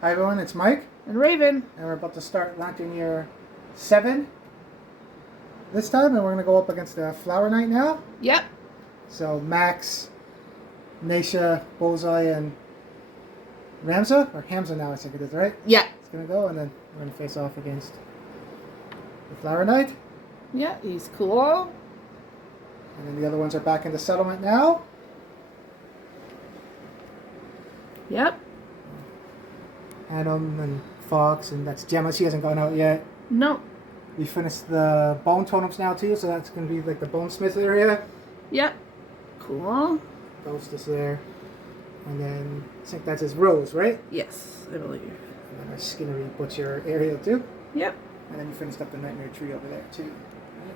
Hi everyone, it's Mike. And Ravin. And we're about to start Lantern Year 7 this time, and we're going to go up against the Flower Knight now. Yep. So Max, Naisha, Bullseye, and Ramza, or Hamza now I think it is, right? Yeah. It's going to go, and then we're going to face off against the Flower Knight. Yeah, he's cool. And then the other ones are back in the settlement now. Yep. Adam and Fox, and that's Gemma. She hasn't gone out yet. No. We finished the bone totems now too, so that's going to be like the bonesmith area. Yep. Cool. Ghost is there. And then I think that's his Rose, right? Yes, I believe. And then our Skinnery Butcher area too. Yep. And then you finished up the Nightmare Tree over there too.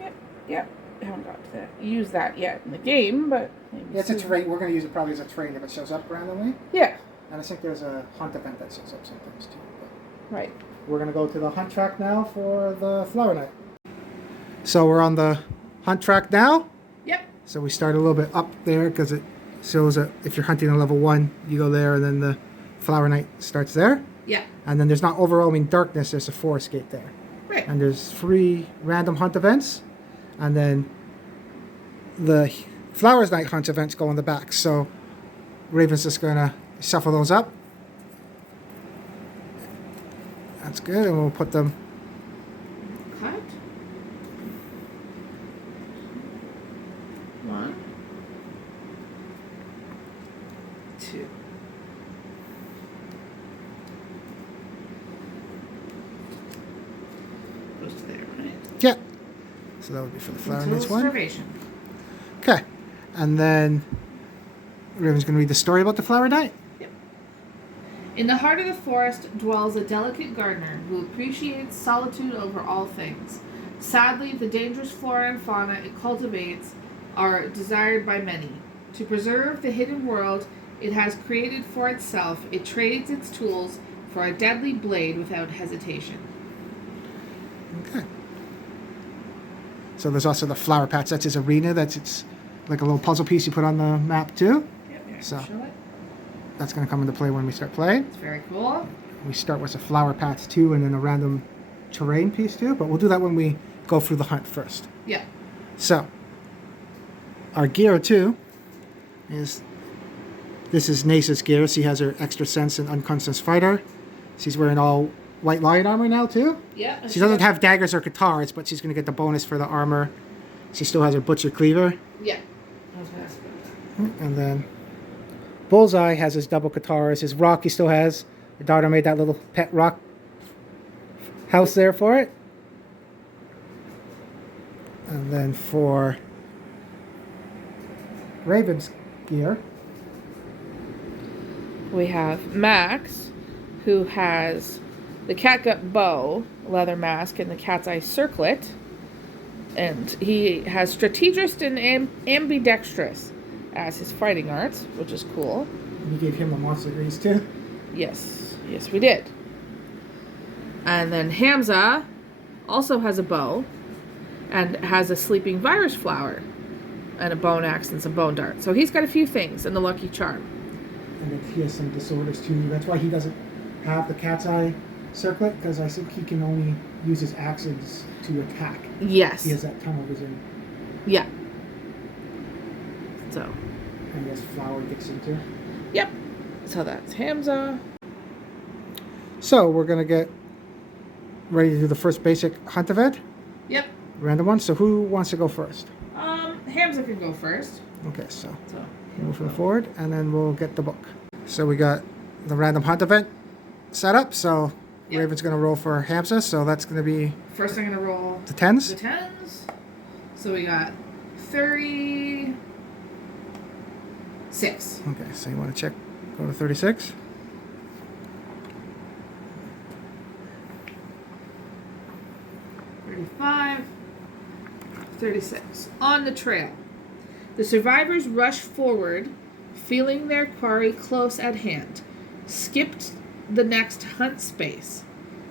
Yep. Yep. I haven't got to use that yet in the game, but maybe Yeah, it's a soon. terrain. We're going to use it probably as a terrain if it shows up randomly. Yeah. And I think there's a hunt event that shows up sometimes too. But Right. we're going to go to the hunt track now for the Flower Knight. So we're on the hunt track now. Yep. So we start a little bit up there because it shows that if you're hunting on level 1, you go there, and then the Flower Knight starts there. Yeah. And then there's not overwhelming darkness, there's a forest gate there. Right. And there's 3 random hunt events. And then the Flowers Night hunt events go in the back. So Raven's just going to shuffle those up. That's good. And we'll put them. Cut. 1, 2. Goes to there, right? Yeah. So that would be for the Flower Until Knight's one. starvation. Okay. And then Raven's going to read the story about the Flower Knight. In the heart of the forest dwells a delicate gardener who appreciates solitude over all things. Sadly, the dangerous flora and fauna it cultivates are desired by many. To preserve the hidden world it has created for itself, it trades its tools for a deadly blade without hesitation. Okay. So there's also the flower patch. That's his arena. It's like a little puzzle piece you put on the map too. Yep, here, So. show it. That's going to come into play when we start playing. It's very cool. We start with a flower patch too, and then a random terrain piece too, but we'll do that when we go through the hunt first. Yeah. So, our gear too is, this is Nace's gear. She has her extra sense and unconscious fighter. She's wearing all white lion armor now too. Yeah. She doesn't have daggers or guitars, but she's going to get the bonus for the armor. She still has her butcher cleaver. Yeah. I was going to ask about that. And then Bullseye has his double guitars. His rock he still has. Your daughter made that little pet rock house there for it. And then for Raven's gear, We have Max, who has the catgut bow, leather mask, and the cat's eye circlet. And he has strategist and ambidextrous as his fighting arts, which is cool. you gave him the monster grease too. Yes, yes, we did. And then Hamza also has a bow and has a sleeping virus flower and a bone axe and some bone dart. So he's got a few things and the lucky charm. And then he has some disorders too. That's why he doesn't have the cat's eye circlet, because I think he can only use his axes to attack. Yes. He has that tunnel vision. Yeah. So. And he has flower gets into. Yep. So that's Hamza. So we're gonna get ready to do the first basic hunt event. Yep. Random one. So who wants to go first? Hamza can go first. Okay, so So. move them forward, and then we'll get the book. So we got the random hunt event set up. So Yep. Raven's gonna roll for Hamza. So that's gonna be First, I'm gonna roll the tens. the 10s. So we got 36. Okay, so you want to check? Go to 36. $35, $36. On the trail. The survivors rushed forward, feeling their quarry close at hand. Skipped the next hunt space.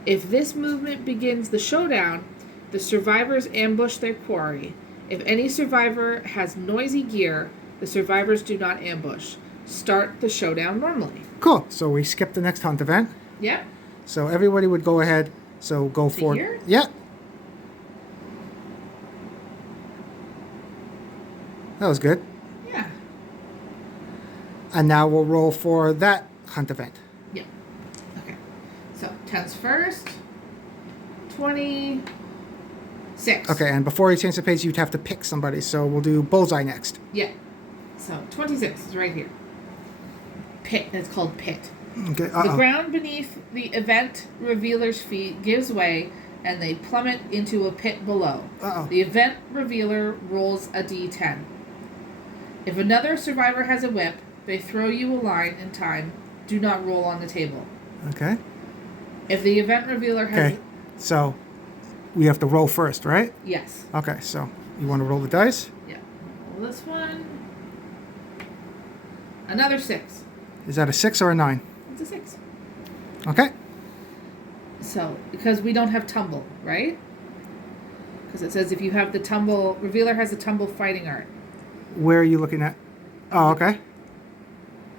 If this movement begins the showdown, the survivors ambush their quarry. If any survivor has noisy gear, the survivors do not ambush. Start the showdown normally. Cool. So we skip the next hunt event. Yep. So everybody would go ahead. So go for here? Yeah. That was good. Yeah. And now we'll roll for that hunt event. Yeah. Okay. So 10's first. 26. Okay, and before you change the page, you'd have to pick somebody. So we'll do bullseye next. Yeah. So 26 is right here. Pit. It's called pit. Okay. The ground beneath the event revealer's feet gives way, and they plummet into a pit below. The event revealer rolls a d10. If another survivor has a whip, they throw you a line in time. Do not roll on the table. Okay. If the event revealer has... Okay, so we have to roll first, right? Yes. Okay, so you want to roll the dice? Yeah. Roll this one. Another 6. Is that a 6 or a 9? It's a 6. Okay. So, because we don't have tumble, right? Because it says if you have the tumble... Revealer has a tumble fighting art. Where are you looking at? Oh, okay.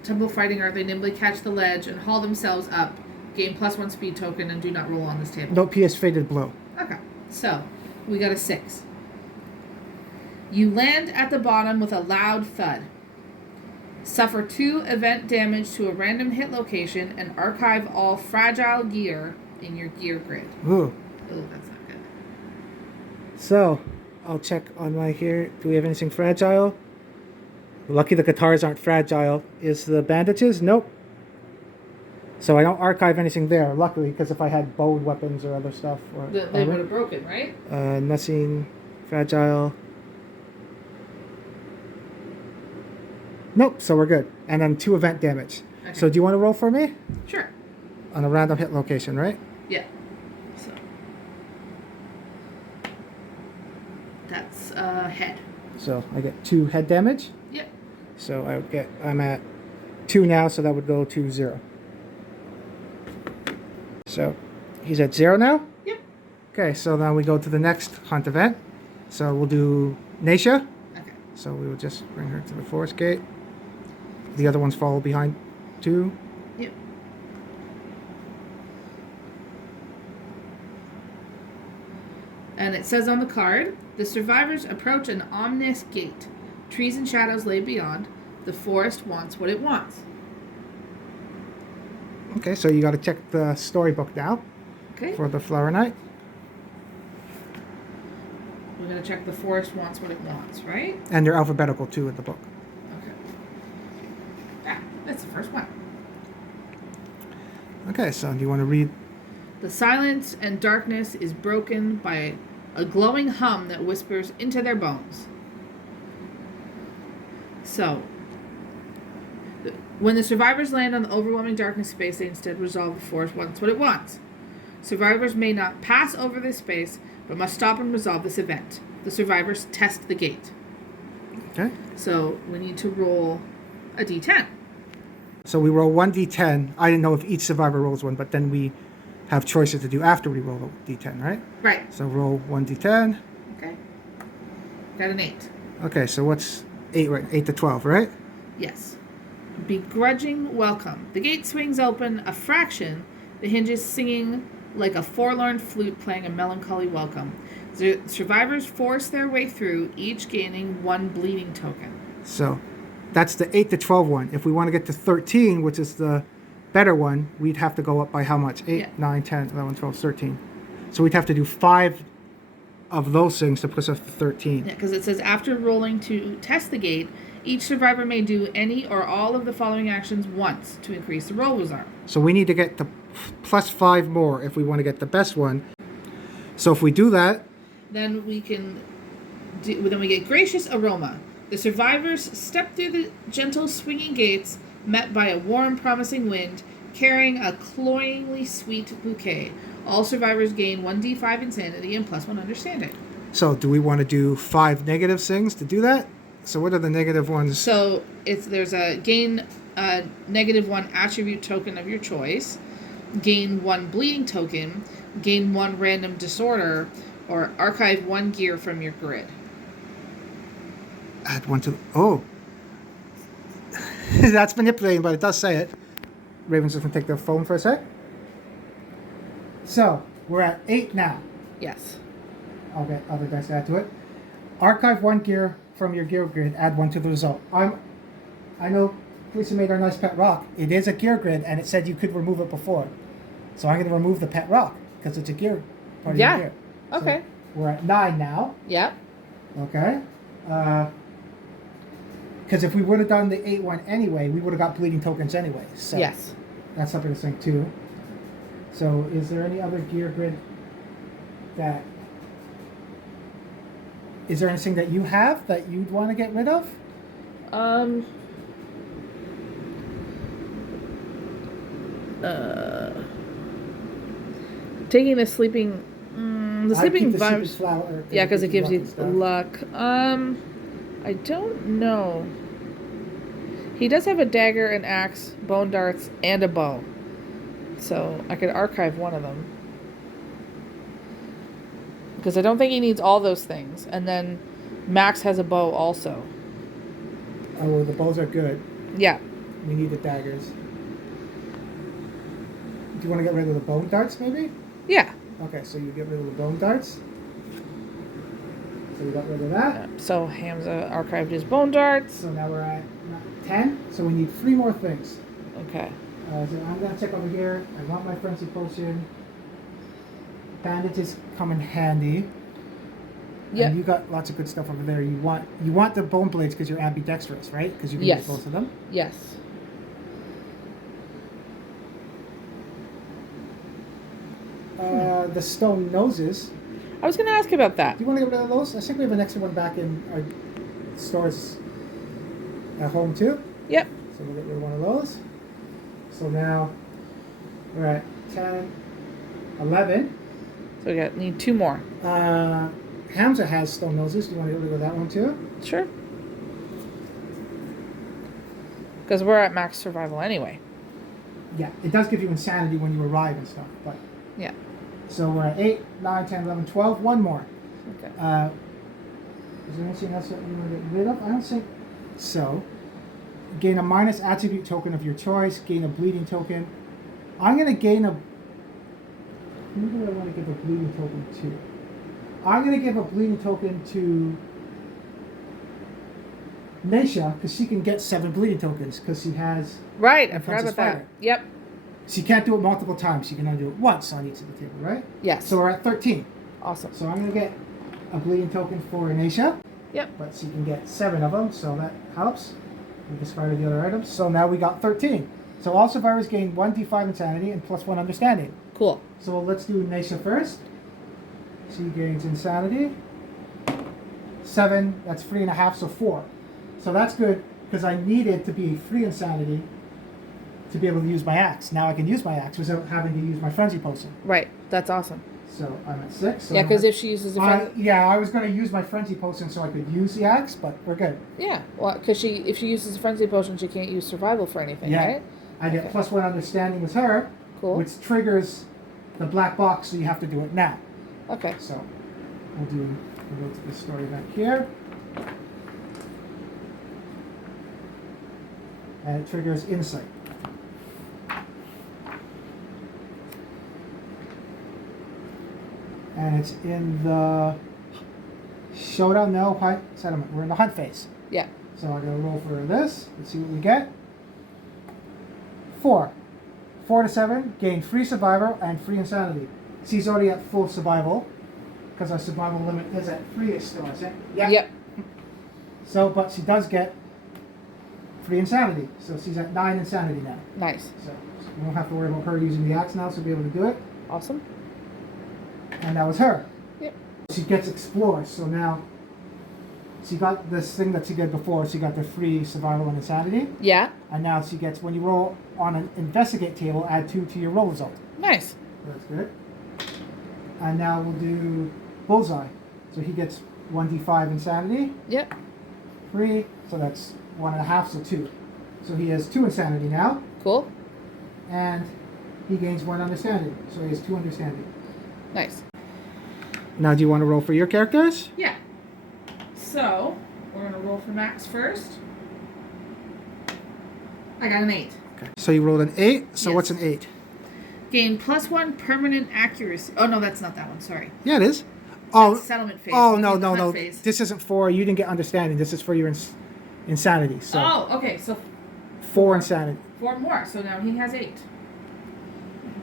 Tumble fighting art, they nimbly catch the ledge and haul themselves up. Gain +1 speed token and do not roll on this table. No PS faded blue. Okay, so we got a 6. You land at the bottom with a loud thud. Suffer 2 event damage to a random hit location and archive all fragile gear in your gear grid. Ooh. Oh, that's not good. So, I'll check on my here. Do we have anything fragile? Lucky the guitars aren't fragile. Is the bandages? Nope. So I don't archive anything there, luckily, because if I had bowed weapons or other stuff... or They would have broken, right? Nothing fragile. Nope, so we're good. And then 2 event damage. Okay. So do you want to roll for me? Sure. On a random hit location, right? Yeah. So that's head. So I get 2 head damage. Yep. So I'm at 2 now, so that would go to 0. So he's at 0 now? Yep. Okay, so now we go to the next hunt event. So we'll do Naisha. Okay. So we will just bring her to the forest gate. The other ones follow behind too. Yep. And it says on the card, the survivors approach an ominous gate. Trees and shadows lay beyond. The forest wants what it wants. Okay, so you got to check the storybook now. Okay. For the Flower Knight. We're going to check the forest wants what it wants, right? And they're alphabetical too in the book. Okay. Yeah, that's the first one. Okay, so do you want to read? The silence and darkness is broken by a glowing hum that whispers into their bones. So, when the survivors land on the overwhelming darkness space, they instead resolve the forest wants what it wants. Survivors may not pass over this space, but must stop and resolve this event. The survivors test the gate. Okay. So, we need to roll a d10. So we roll 1d10. I didn't know if each survivor rolls one, but then we have choices to do after we roll a d10, right? Right. So roll 1d10. Okay. Got an 8. Okay, so what's 8, right? 8 to 12, right? Yes. Begrudging welcome. The gate swings open a fraction, the hinges singing like a forlorn flute playing a melancholy welcome. The survivors force their way through, each gaining 1 bleeding token. So that's the 8 to 12 one. If we want to get to 13, which is the better one, we'd have to go up by how much? 8, Yeah. 9, 10, 11, 12, 13. So we'd have to do 5 of those things to push us to 13. Yeah, because it says after rolling to test the gate, each survivor may do any or all of the following actions once to increase the roll result. So we need to get to plus 5 more if we want to get the best one. So if we do that, Then we get gracious aroma. The survivors step through the gentle swinging gates, met by a warm, promising wind, carrying a cloyingly sweet bouquet. All survivors gain 1d5 insanity and +1 understanding. so do we want to do 5 negative things to do that? So what are the negative ones? So there's a gain -1 attribute token of your choice, gain 1 bleeding token, gain 1 random disorder, or archive 1 gear from your grid. Add 1 to... Oh. That's manipulating, but it does say it. Raven's just going to take their phone for a sec. So we're at 8 now. Yes. I'll get other dice to add to it. Archive 1 gear from your gear grid. Add 1 to the result. I know Lisa made our nice pet rock. It is a gear grid, and it said you could remove it before. So I'm going to remove the pet rock because it's a gear part of your gear. Okay. So we're at 9 now. Yep. Okay. Because if we would have done the 8 one anyway, we would have got bleeding tokens anyway. So Yes. that's something to think too. So is there any other gear grid that... Is there anything that you have that you'd want to get rid of? Taking the sleeping... the sleeping virus... flower. Yeah, because it gives you luck. I don't know. He does have a dagger, an axe, bone darts, and a bow. So I could archive one of them. Because I don't think he needs all those things. And then Max has a bow also. Oh, well, the bows are good. Yeah. We need the daggers. Do you want to get rid of the bone darts, maybe? Yeah. Okay, so you get rid of the bone darts. So we got rid of that. So Hamza archived his bone darts. So now we're at 10. So we need 3 more things. Okay. So I'm going to check over here. I want my frenzy potion. Bandages come in handy. Yeah. And you got lots of good stuff over there. You want the bone blades because you're ambidextrous, right? Because you can use both of them. Yes. The stone noses. I was going to ask about that. Do you want to get rid of those? I think we have an extra one back in our stores at home too. Yep. So we'll get rid of one of those. So now we're at 10, 11. So we need 2 more. Hamza has stone noses. Do you want to get rid of that one too? Sure. Because we're at max survival anyway. Yeah, it does give you insanity when you arrive and stuff. But yeah. So we're at 8, 9, 10, 11, 12. One more. Okay. Is there anything else that you want to get rid of? I don't think so. Gain a minus attribute token of your choice. Gain a bleeding token. I'm going to gain a... Who do I want to give a bleeding token to? I'm going to give a bleeding token to Naisha because she can get 7 bleeding tokens because she has... Right, I forgot about that. Yep. She can't do it multiple times. She can only do it once on each of the table, right? Yes. So we're at 13. Awesome. So I'm going to get a bleeding token for Naisha. Yep. But she can get 7 of them, so that helps. We discarded the other items. So now we got 13. So all survivors gain 1d5 insanity and +1 understanding. Cool. So let's do Naisha first. She gains insanity. 7, that's 3.5, so 4. So that's good because I needed to be 3 insanity to be able to use my axe. Now I can use my axe without having to use my frenzy potion. Right. That's awesome. So I'm at 6. So yeah, because if she uses a frenzy... yeah, I was going to use my frenzy potion so I could use the axe, but we're good. Yeah, well, because if she uses a frenzy potion, she can't use survival for anything, right? I get +1 understanding with her, which triggers the black box, so you have to do it now. Okay. So we'll go to the story event here. And it triggers insight. And it's in the Showdown, Hunt, Settlement. We're in the hunt phase. Yeah. So I'm going to roll for this. Let's see what we get. 4. 4 to 7, gain free survival and free insanity. She's already at full survival because our survival limit is at 3 still, I think. Yeah. Yep. So, but she does get free insanity. So she's at 9 insanity now. Nice. So we don't have to worry about her using the axe now, so we'll be able to do it. Awesome. And that was her. Yep. She gets explore, so now she got this thing that she did before. She got the free survival and insanity. Yeah. And now she gets, when you roll on an investigate table, add 2 to your roll result. Nice. That's good. And now we'll do bullseye. So he gets 1d5 insanity. Yep. 3, so that's 1.5, so 2. So he has 2 insanity now. Cool. And he gains 1 understanding. So he has 2 understanding. Nice. Now, do you want to roll for your characters? Yeah. So, we're going to roll for Max first. I got an 8. Okay. So you rolled an 8. So Yes. what's an 8? Gain +1 permanent accuracy. Oh no, that's not that one. Sorry. Yeah, it is. Oh, That's settlement phase. oh This no, is the no, hunt no. phase. This isn't for you. Didn't get understanding. This is for your insanity. So Oh, okay. So 4 insanity. 4 more. So now he has 8.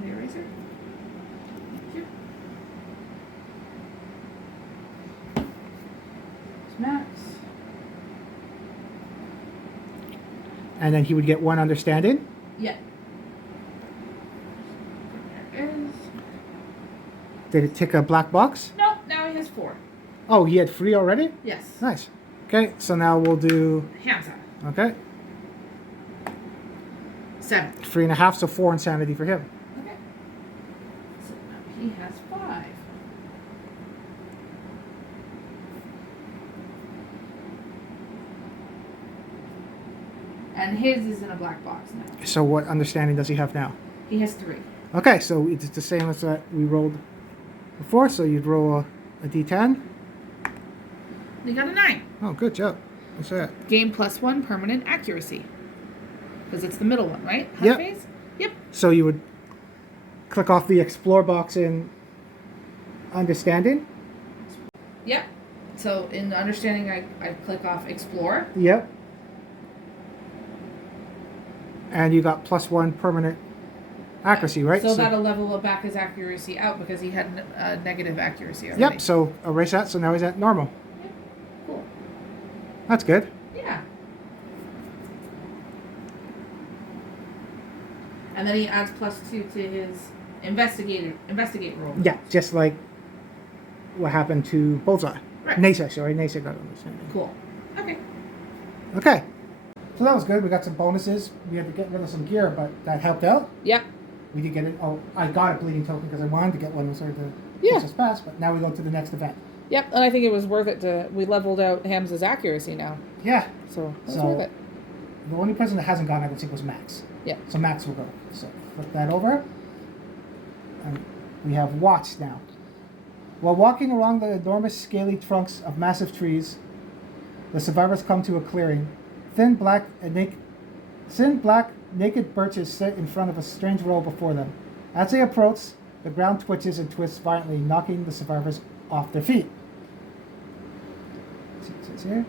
The eraser. Thank you. It's Max. And then he would get 1 understanding. Yeah. There it is. Did it tick a black box? No, now he has 4. Oh, he had 3 already? Yes. Nice. Okay, so now we'll do, Hamza. okay, 7. 3.5, so 4 insanity for him. Okay. So now he has 5. And his is in a black box now. So what understanding does he have now? He has 3. Okay, so it's the same as that we rolled before, so you'd roll a d10. He got a 9. Oh, good job. What's that? Gain +1 permanent accuracy. Because it's the middle one, right? Hunt Yep. phase? Yep. So you would click off the explore box in understanding. Yep. So in understanding, I click off explore. Yep. And you got +1 permanent accuracy, right? So that'll level back his accuracy out because he had negative accuracy already. Yep, so erase that, so now he's at normal. Yep. Cool. That's good. Yeah. And then he adds +2 to his investigate roll. Yeah, just like what happened to Bullseye. Right. Nasa, sorry, Nasa got understanding. Cool. Okay. Okay. So that was good. We got some bonuses. We had to get rid of some gear, but that helped out. Yep. We did get it. Oh, I got a bleeding token because I wanted to get one so to Yeah. just pass, but now we go to the next event. Yep. And I think it was worth it we leveled out Hamza's accuracy now. Yeah. So it was So- worth it. The only person that hasn't gone, I would think, was Max. Yeah. So Max will go. So flip that over. And we have Watch now. While walking along the enormous scaly trunks of massive trees, the survivors come to a clearing. Thin black naked birches sit in front of a strange row before them. As they approach, the ground twitches and twists violently, knocking the survivors off their feet. See what it says here?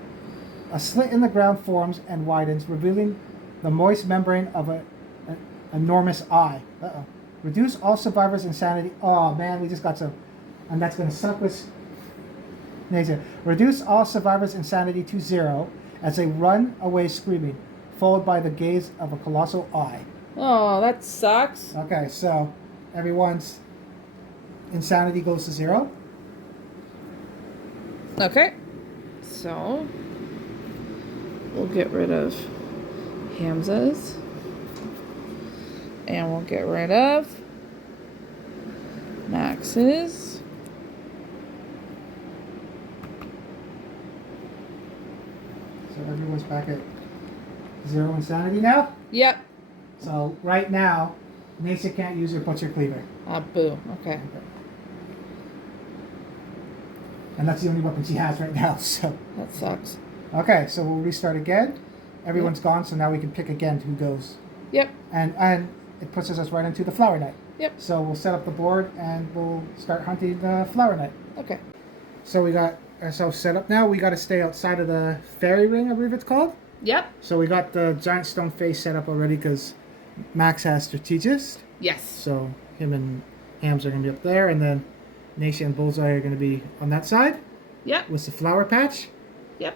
A slit in the ground forms and widens, revealing the moist membrane of an enormous eye. Uh-oh. Reduce all survivors' insanity. Oh man, we just got some. And that's going to suck with Nasa. Reduce all survivors' insanity to 0 as they run away screaming, followed by the gaze of a colossal eye. Oh, that sucks. Okay, so everyone's insanity goes to 0. Okay. So we'll get rid of Hamza's. And we'll get rid of Max's. So everyone's back at 0 insanity now. Yep. So right now, Nasa can't use her butcher cleaver. Ah, boo. Okay. And that's the only weapon she has right now, so. That sucks. Okay, so we'll restart again. Everyone's gone, so now we can pick again who goes. Yep. And it pushes us right into the Flower Knight. Yep. So we'll set up the board and we'll start hunting the Flower Knight. Okay. So we got ourselves set up now. We got to stay outside of the fairy ring, I believe it's called. Yep. So we got the giant stone face set up already because Max has strategist. Yes. So him and Hams are going to be up there, and then Nation and Bullseye are going to be on that side. Yep. With the flower patch. Yep.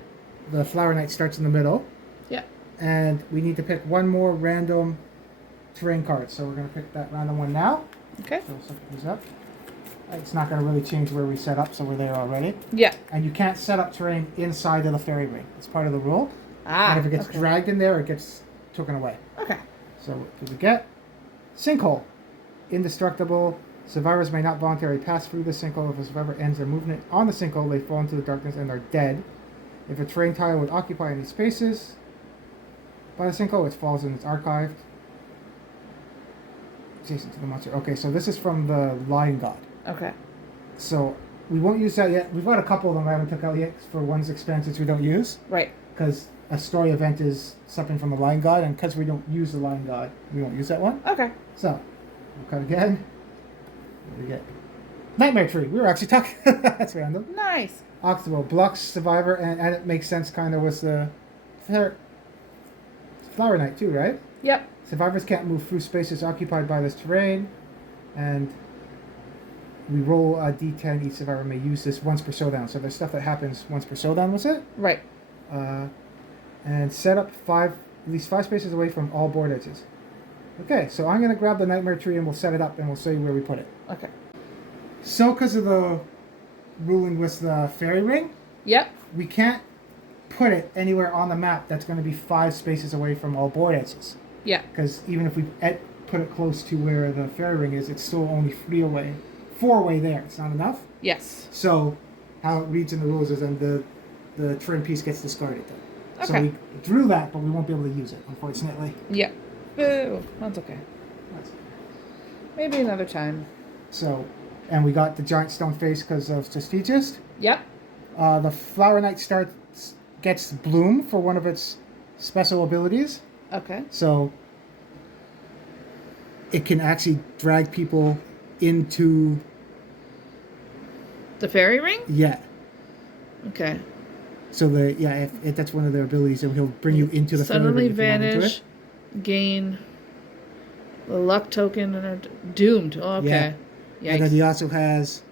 The Flower Knight starts in the middle. Yep. And we need to pick one more random terrain card. So we're going to pick that random one now. Okay. So we'll set these up. It's not going to really change where we set up, so we're there already. Yeah. And you can't set up terrain inside of the fairy ring. It's part of the rule. Ah. And if it gets okay. dragged in there, it gets taken away. Okay. So what do we get? Sinkhole. Indestructible. Survivors may not voluntarily pass through the sinkhole. If a survivor ends their movement on the sinkhole, they fall into the darkness and are dead. If a terrain tile would occupy any spaces by the sinkhole, it falls and it's archived. Adjacent to the monster. Okay, so this is from the Lion God. Okay. So we won't use that yet. We've got a couple of them I haven't took out yet for one's expansions we don't use. Right. Because a story event is something from the Lion God, and because we don't use the Lion God, we won't use that one. Okay. So We'll cut again. We get Nightmare Tree. We were actually talking. That's random. Nice. Octavo blocks survivor, and it makes sense kind of with the Flower Knight too, right? Yep. Survivors can't move through spaces occupied by this terrain, and we roll a d10. Each survivor may use this once per showdown. So there's stuff that happens once per showdown, was it? Right. And set up at least 5 spaces away from all board edges. Okay, so I'm going to grab the Nightmare Tree and we'll set it up and we'll show you where we put it. Okay. So because of the ruling with the fairy ring, Yep. we can't put it anywhere on the map that's going to be 5 spaces away from all board edges. Yeah. Because even if we put it close to where the fairy ring is, it's still only 4 away there. It's not enough. Yes. So how it reads in the rules is then the trim piece gets discarded then. Okay. So we drew that, but we won't be able to use it, unfortunately. Yeah. Boo. That's okay. Maybe another time. So, and we got the giant stone face because of Strategist. Yep. The Flower Knight gets Bloom for one of its special abilities. Okay. So it can actually drag people into... The fairy ring? Yeah. Okay. So if that's one of their abilities, and he'll bring you into the Suddenly fairy ring. vanish, gain the luck token, and are doomed. Oh, okay. Yeah. And then he also has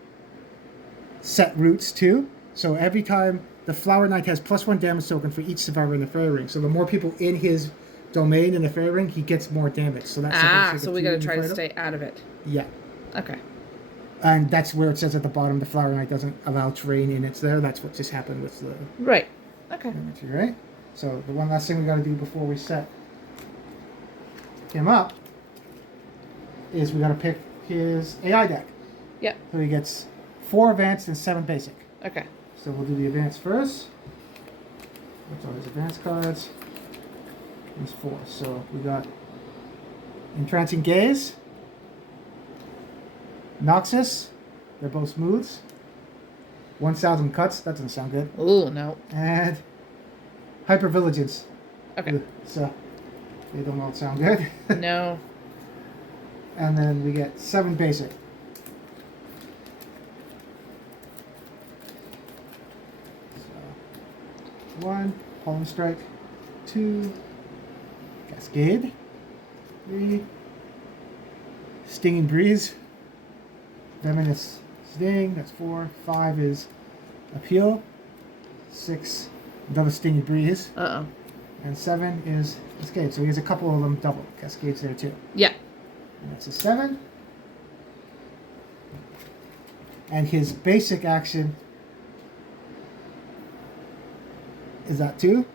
set roots too. So every time the Flower Knight has +1 damage token for each survivor in the fairy ring. So the more people in his domain in the fairy ring, he gets more damage. So that's so we gotta try to stay out of it. Yeah. Okay. And that's where it says at the bottom the Flower Knight doesn't allow terrain in its there. That's what just happened with the Right. Okay. imagery, right? So the one last thing we got to do before we set him up is we got to pick his AI deck. Yep. So he gets 4 advanced and 7 basic. Okay. So we'll do the advanced first. What's all his advanced cards? There's 4. So we got Entrancing Gaze, Noxus, they're both smooths. 1,000 Cuts, that doesn't sound good. Ooh, no. And Hypervigilance. Okay. So they don't all sound good. No. And then we get 7 basic. So 1, Pollen Strike, 2, Cascade, 3, Stinging Breeze, Venomous Sting, that's 4, 5 is Appeal, 6, another Stinging Breeze, Uh-oh. and 7 is Cascade. So he has a couple of them double. Cascade's there too. Yeah. And that's a 7. And his basic action is that 2.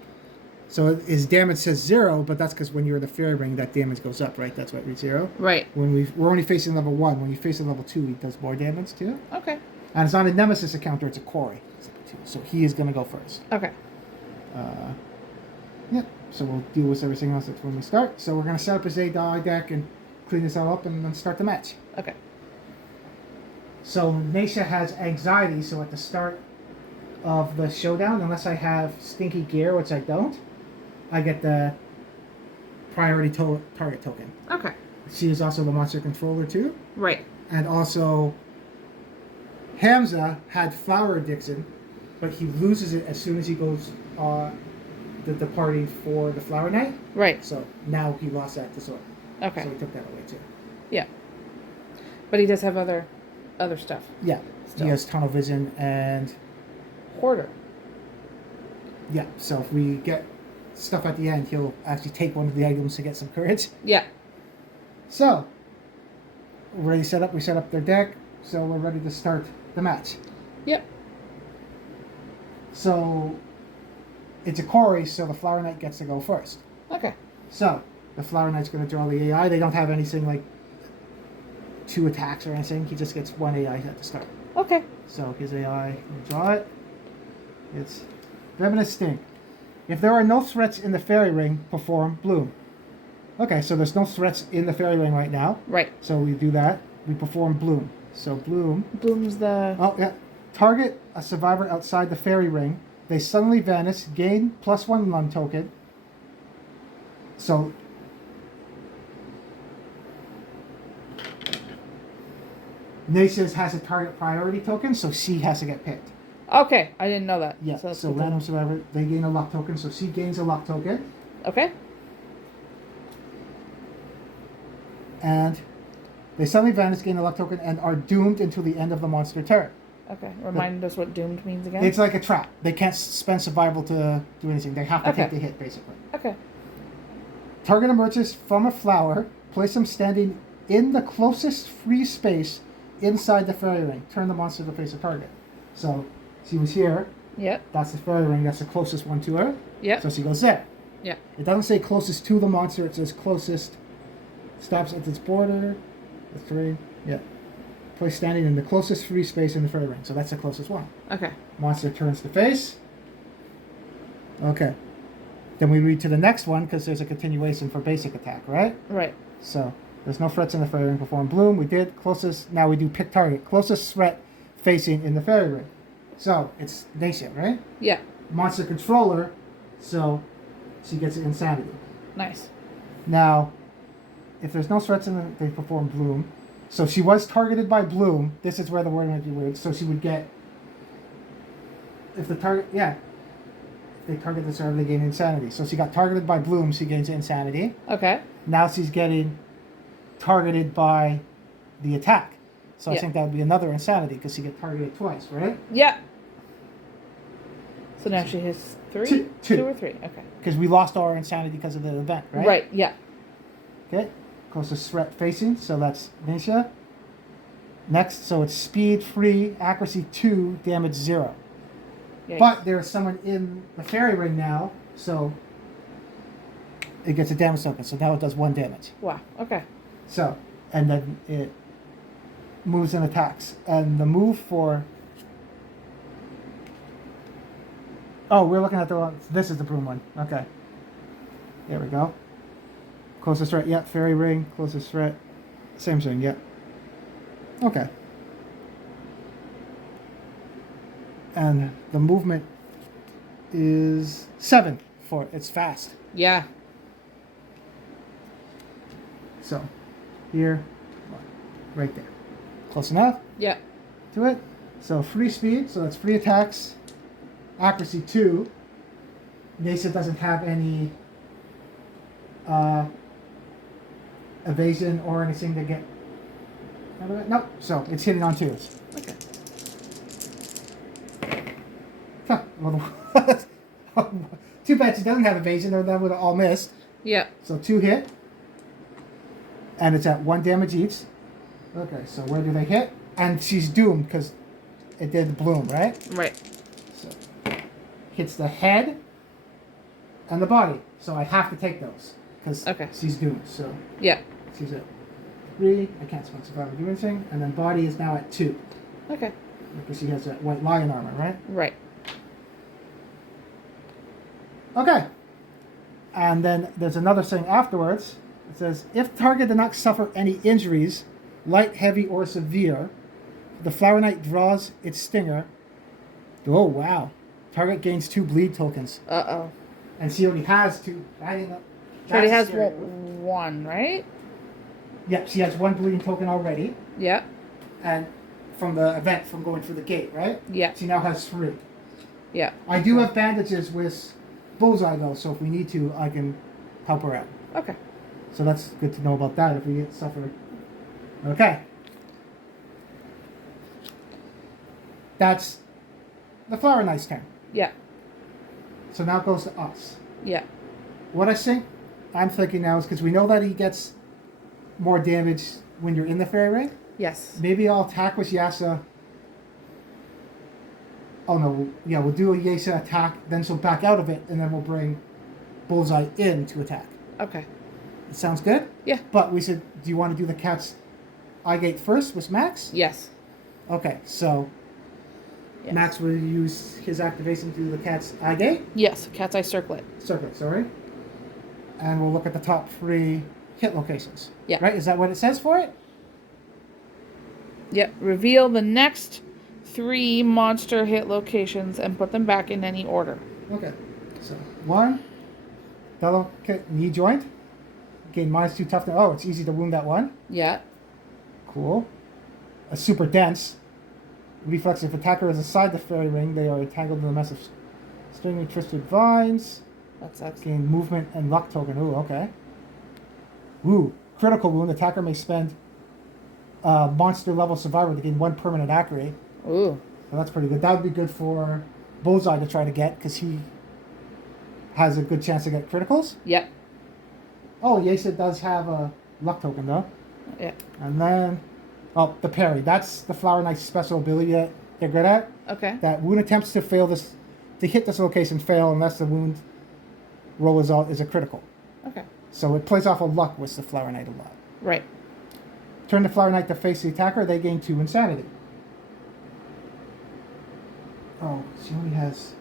So his damage says 0, but that's because when you're in the fairy ring, that damage goes up, right? That's why it reads 0. Right. When we're only facing level 1. When you face a level 2, he does more damage too. Okay. And it's not a nemesis encounter; it's a quarry. So he is going to go first. Okay. Yeah. So we'll deal with everything else that's when we start. So we're going to set up his AI deck and clean this all up and then start the match. Okay. So Naisha has anxiety, so at the start of the showdown, unless I have Stinky Gear, which I don't, I get the priority target token. Okay. She is also the monster controller too. Right. And also, Hamza had Flower Addiction, but he loses it as soon as he goes the party for the Flower Knight. Right. So now he lost that disorder. Okay. So he took that away too. Yeah. But he does have other stuff. Yeah. Still. He has Tunnel Vision and... Hoarder. Yeah, so if we get stuff at the end, he'll actually take one of the items to get some courage. Yeah. So, we're ready to set up. We set up their deck, so we're ready to start the match. Yep. So, it's a quarry, so the Flower Knight gets to go first. Okay. So, the Flower Knight's going to draw the AI. They don't have anything like 2 attacks or anything. He just gets 1 AI at the start. Okay. So, his AI will draw it. It's Venomous Sting. If there are no threats in the fairy ring, perform Bloom. Okay, so there's no threats in the fairy ring right now. Right. So we do that. We perform Bloom. So Bloom. Bloom's the... Oh, yeah. Target a survivor outside the fairy ring. They suddenly vanish. Gain +1 Lund token. So Naces has a target priority token, so C has to get picked. Okay, I didn't know that. Yeah, that's so good to random know. survivor, they gain a luck token, so C gains a luck token. Okay. And they suddenly vanish, gain a luck token, and are doomed until the end of the monster turn. Okay. Remind us what doomed means again. It's like a trap. They can't spend survival to do anything. They have to Okay. take the hit, basically. Okay. Target emerges from a flower. Place them standing in the closest free space inside the fairy ring. Turn the monster to face a target. So she was here. Yep. That's the fairy ring. That's the closest one to her. Yep. So she goes there. Yep. It doesn't say closest to the monster. It says closest. Stops at its border. The three. Yeah. Place standing in the closest free space in the fairy ring. So that's the closest one. Okay. Monster turns to face. Okay. Then we read to the next one because there's a continuation for basic attack, right? Right. So there's no threats in the fairy ring. Perform bloom. We did closest. Now we do pick target. Closest threat facing in the fairy ring. So it's Nacia, right? Yeah. Monster controller. So she gets insanity. Nice. Now, if there's no threats in the, they perform bloom. So she was targeted by bloom. This is where the word might be weird. So she would get. If the target, yeah. If they target the server, they gain insanity. So she got targeted by bloom. She gains insanity. Okay. Now she's getting targeted by the attack. So I Yeah. think that would be another insanity because she get targeted twice, right? Yeah. So now she has three? Two. Two or three. Okay. Because we lost all our insanity because of the event, right? Right. Yeah. Okay. Closest threat facing. So that's Nacia. Next, so it's speed 3, accuracy 2, damage 0. Yikes. But there's someone in the fairy ring now, so it gets a damage token. So now it does 1 damage. Wow. Okay. So, and then it moves and attacks. And the move for... Oh, we're looking at the one... This is the broom one. Okay. There we go. Closest threat, yep. Fairy ring, closest threat. Same thing, yep. Okay. And the movement is 7 for it. It's fast. Yeah. So, here, right there. Close enough Yeah. to it. So, free speed, so that's free attacks. Accuracy 2. Nacia doesn't have any evasion or anything to get out of it. Nope. So, it's hitting on 2s. Okay. Huh. Well, too bad she doesn't have evasion, or that would have all missed. Yeah. So 2 hit. And it's at 1 damage each. Okay, so where do they hit? And she's doomed because it did bloom, right? Right. So hits the head and the body. So I have to take those because Okay. she's doomed. So Yeah. she's at 3. I can't spend survival to do anything. And then body is now at 2 Okay. because she has that white lion armor, right? Right. Okay. And then there's another thing afterwards. It says, if target did not suffer any injuries, light, heavy, or severe, the Flower Knight draws its stinger. Oh, wow. Target gains 2 bleed tokens. Uh-oh. And she already has 2. I didn't know. She already has That's scary. one, right? Yep, she has 1 bleeding token already. Yeah. And from the event, from going through the gate, right? Yeah. She now has 3. Yeah. I do have bandages with Bullseye, though, so if we need to, I can help her out. Okay. So that's good to know about that if we get suffer. Okay. That's the Flower Knight's turn. Yeah. So now it goes to us. Yeah. What I'm thinking now is because we know that he gets more damage when you're in the fairy ring. Yes. Maybe I'll attack with Yasa. Oh no, yeah, we'll do a Yasa attack, then she'll back out of it, and then we'll bring Bullseye in to attack. Okay. It sounds good? Yeah. But we said, do you want to do the cat's eye gate first with Max? Yes. Okay, so Yes. Max will use his activation to do the cat's eye gate. Yes. Cat's eye circlet. Circuit, sorry. And we'll look at the top 3 hit locations. Yeah. Right? Is that what it says for it? Yep. Reveal the next 3 monster hit locations and put them back in any order. Okay. So 1, delicate knee joint. Gain -2 toughness. Oh, it's easy to wound that one. Yeah. Cool. a super dense. Reflex, if attacker is inside the fairy ring, they are entangled in a mess of stringing twisted vines. That sucks. Gain movement and luck token. Ooh, okay. Ooh, critical wound. Attacker may spend monster level survivor to gain 1 permanent accuracy. Ooh. So that's pretty good. That would be good for Bullseye to try to get because he has a good chance to get criticals. Yep. Oh, Yasa does have a luck token though. Yeah. And then, the parry. That's the Flower Knight's special ability that they're good at. Okay. That wound attempts to hit this location fail unless the wound roll result is a critical. Okay. So it plays off of luck with the Flower Knight a lot. Right. Turn the Flower Knight to face the attacker. They gain 2 insanity. Oh, she only has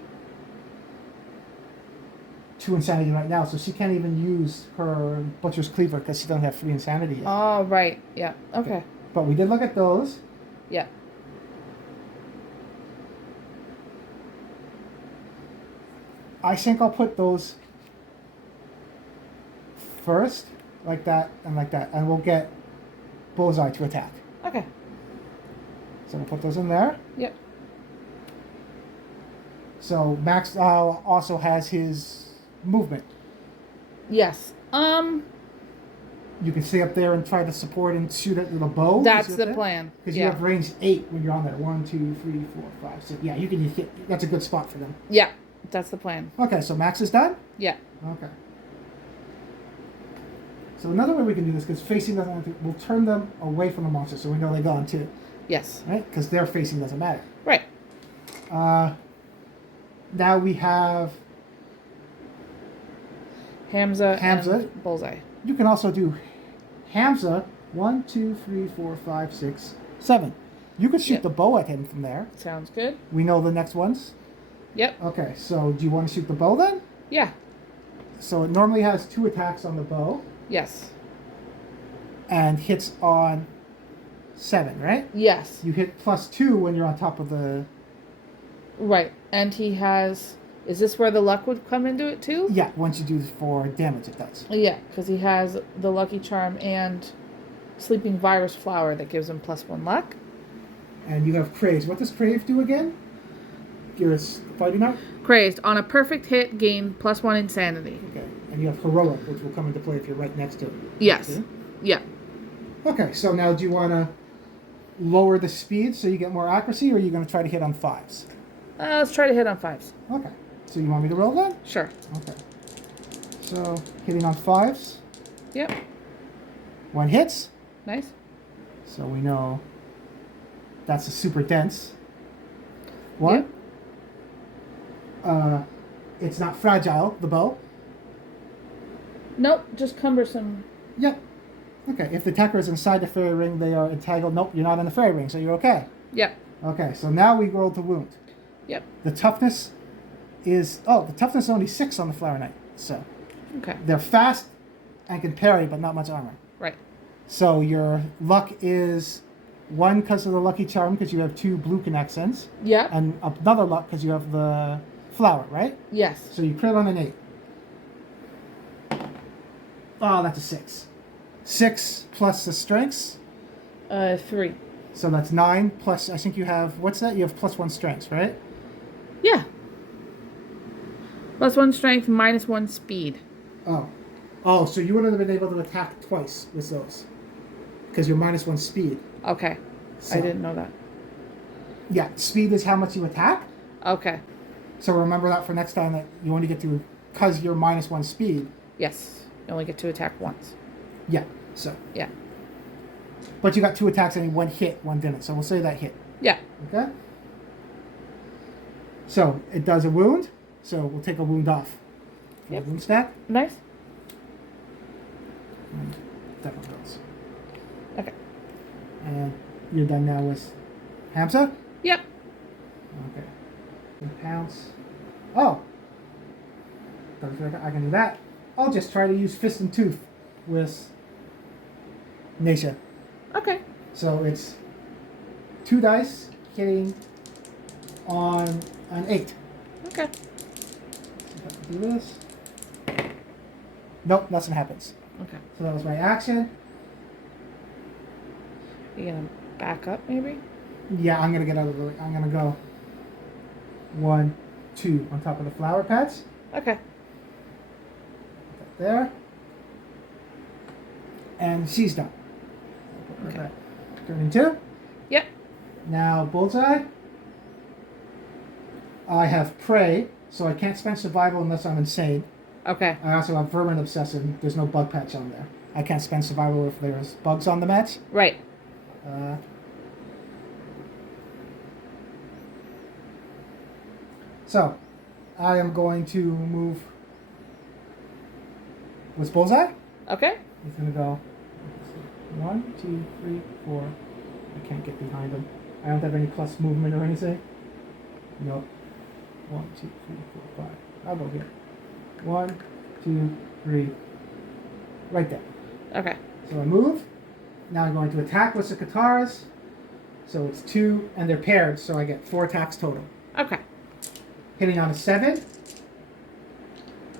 2 insanity right now, so she can't even use her Butcher's Cleaver because she doesn't have 3 insanity yet. Oh, right. Yeah. Okay. But we did look at those. Yeah. I think I'll put those first, like that, and we'll get Bullseye to attack. Okay. So we'll put those in there. Yep. So Max also has his movement. Yes. You can stay up there and try to support and shoot it with a bow. That's the plan. Because Yeah. you have range 8 when you're on that. 1, 2, 3, 4, 5, 6. Yeah, you can hit. That's a good spot for them. Yeah. That's the plan. Okay, so Max is done? Yeah. Okay. So another way we can do this, because facing doesn't have to, we'll turn them away from the monster so we know they're gone too. Yes. Right? Because their facing doesn't matter. Right. Now we have Hamza Hamza. and Bullseye. You can also do Hamza 1, 2, 3, 4, 5, 6, 7. You could shoot Yep. the bow at him from there. Sounds good. We know the next ones. Yep. Okay, so do you want to shoot the bow then? Yeah. So it normally has 2 attacks on the bow Yes. and hits on 7, right? Yes. You hit +2 when you're on top of the... Right. And he has... Is this where the luck would come into it too? Yeah, once you do 4 damage, it does. Yeah, because he has the Lucky Charm and Sleeping Virus Flower that gives him +1 luck. And you have Craze. What does Crave do again? You're fighting out? Crazed. On a perfect hit, gain +1 insanity. Okay. And you have Heroic, which will come into play if you're right next to it. Yes. Okay. Yeah. Okay, so now do you want to lower the speed so you get more accuracy, or are you going to try to hit on 5s? Let's try to hit on 5s. Okay. So you want me to roll that? Sure. Okay. So hitting on 5s. Yep. 1 hits. Nice. So we know that's a super dense 1. Yep. It's not fragile, the bow. Nope, just cumbersome. Yep. Okay, if the attacker is inside the fairy ring, they are entangled. Nope, you're not in the fairy ring, so you're okay. Yep. Okay, so now we roll to wound. Yep. The toughness is... Oh, the toughness is only 6 on the Flower Knight. So Okay. they're fast and can parry, but not much armor. Right. So your luck is 1 because of the Lucky Charm, because you have 2 blue connections. Yep. And another luck because you have the flower, right? Yes. So you crit on an 8. Oh, that's a 6. 6 plus the strengths. 3. So that's 9 plus, I think you have, what's that? You have +1 strengths, right? Yeah. +1 strength, -1 speed. Oh. Oh, so you wouldn't have been able to attack twice with those. Because you're -1 speed. Okay. So, I didn't know that. Yeah, speed is how much you attack. Okay. So remember that for next time, that you only get to, because you're -1 speed. Yes. You only get to attack once. Yeah, so. Yeah. But you got 2 attacks and 1 hit, 1 didn't. So we'll say that hit. Yeah. Okay? So it does a wound. So we'll take a wound off. Yep. Wound stack. Nice. And that one goes. Okay. And you're done now with Hamza? Yep. Okay. And pounce. Oh! Doesn't feel like I can do that. I'll just try to use Fist and Tooth with Nasha. Okay. So it's 2 dice hitting on an 8. Okay. So if I can do this. Nope, nothing happens. Okay. So that was my action. You gonna Back up, maybe? Yeah, I'm gonna get out of the way. I'm gonna go 1, 2 on top of the flower pads. Okay. There. And she's done. Okay. Turning 2. Yep. Now bullseye. I have prey, so I can't spend survival unless I'm insane. Okay. I also have vermin obsession. There's no bug patch on there. I can't spend survival if there's bugs on the match. Right. So, I am going to move. What's bullseye? Okay. He's gonna go 1, 2, 3, 4. I can't get behind him. I don't have any plus movement or anything. Nope. 1, 2, 3, 4, 5. I'll go here. 1, 2, 3. Right there. Okay. So I move. Now I'm going to attack with the Katars. So it's 2, and they're paired, so I get 4 attacks total. Okay. Hitting on a 7.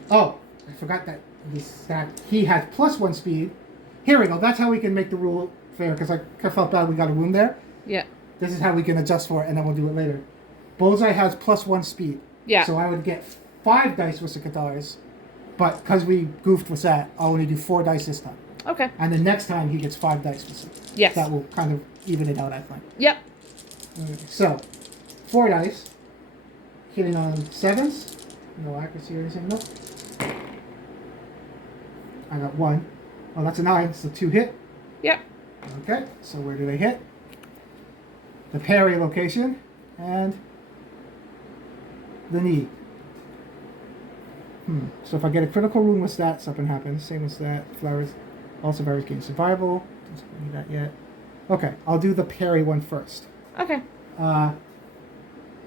Oh, I forgot that he has +1 speed. Here we go. That's how we can make the rule fair, because I felt bad we got a wound there. Yeah. This is how we can adjust for it, and then we'll do it later. Bullseye has +1 speed. Yeah. So I would get 5 dice with the Katars, but because we goofed with that, I'll only do 4 dice this time. Okay. And the next time he gets 5 dice with it. Yes. That will kind of even it out, I think. Yep. Okay. So, 4 dice. Hitting on 7s. No accuracy or anything. Nope. I got 1. Oh, that's a 9, so 2 hit. Yep. Okay, so where do they hit? The parry location and the knee. So if I get a critical wound with that, something happens. Same as that. Flowers also varies gain survival. Doesn't need that yet. Okay, I'll do the parry one first. Okay.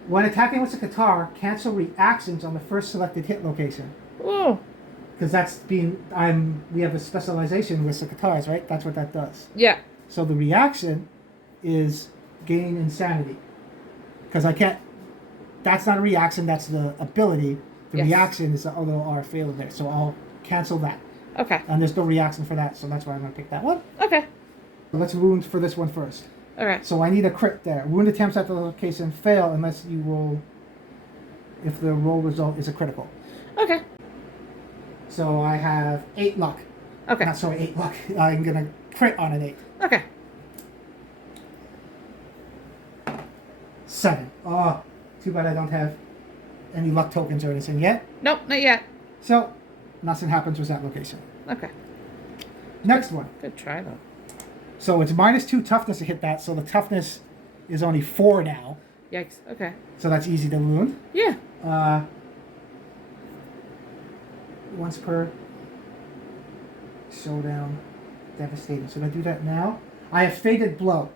When attacking with the Katar, cancel reactions on the first selected hit location. Ooh. Because that's we have a specialization with the Katars, right? That's what that does. Yeah. So the reaction is gain insanity. Because that's not a reaction, that's the ability. The reaction is the little R fail there. So I'll cancel that. Okay. And there's no reaction for that, so that's why I'm going to pick that one. Okay. So let's wound for this one first. Okay. So I need a crit there. Wound attempts at the location fail unless you roll, if the roll result is a critical. Okay. So I have 8 luck. Okay. Not sorry, 8 luck. I'm going to crit on an 8. Okay. 7. Oh, too bad I don't have any luck tokens or anything yet. Nope, not yet. So, nothing happens with that location. Okay. Next one. Good try, though. So it's -2 toughness to hit that, so the toughness is only 4 now. Yikes. Okay. So that's easy to wound. Yeah. Once per showdown, devastating. Should I do that now? I have Fated Blow.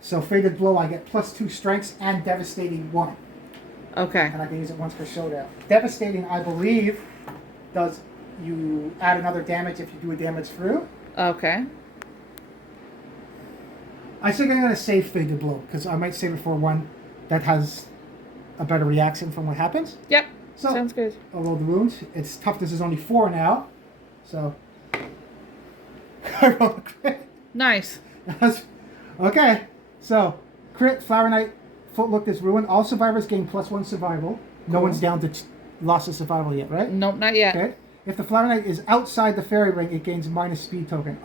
So Fated Blow, I get +2 strengths and devastating 1. Okay. And I can use it once per showdown. Devastating, I believe, does you add another damage if you do a damage through. Okay. I think I'm going to save Fated Blow, because I might save it for one that has a better reaction from what happens. Yep. So, sounds good. I'll roll the wound. Its toughness is only 4 now. So, I rolled a crit. Nice. Okay. So, crit, Flower Knight, Footlook is ruined. All survivors gain +1 survival. No one's down to loss of survival yet, right? Nope, not yet. Okay. If the Flower Knight is outside the fairy ring, it gains -, speed token.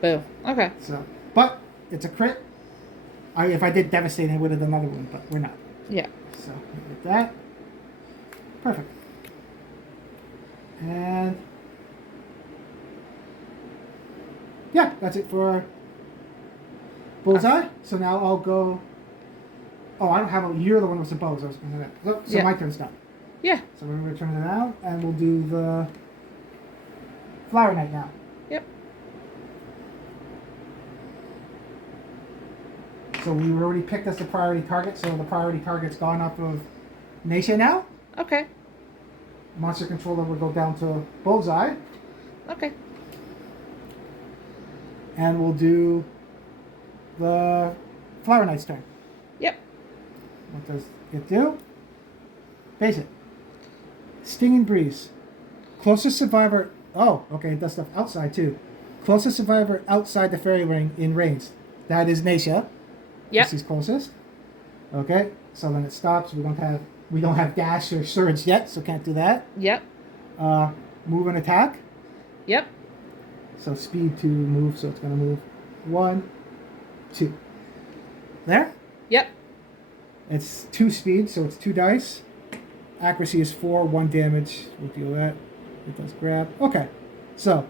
Boo. Okay. So, but it's a crit. If I did Devastating, I would have done another one, but we're not. Yeah. So, get that. Perfect. And yeah, that's it for Bullseye. So now I'll go. Oh, I don't have a. You're the one with the bows. I was going to that. So Yeah. my turn's done. Yeah. So we're going to turn it out, and we'll do the Flower Knight now. Yep. So we already picked as the priority target, so the priority target's gone off of Nasha now. Okay. Monster controller will go down to Bullseye, Okay. and we'll do the Flower Knight's turn. Yep. What does it do? Basic. Stinging Breeze. Closest survivor. Oh, okay, it does stuff outside too. Closest survivor outside the fairy ring in range. That is Nasha. Yep. He's closest. Okay, so then it stops. We don't have dash or surge yet, so can't do that. Yep. Move and attack. Yep. So speed to move, so it's going to move 1, 2. There? Yep. It's 2 speed, so it's 2 dice. Accuracy is 4, 1 damage. We'll deal that. It does grab. Okay, so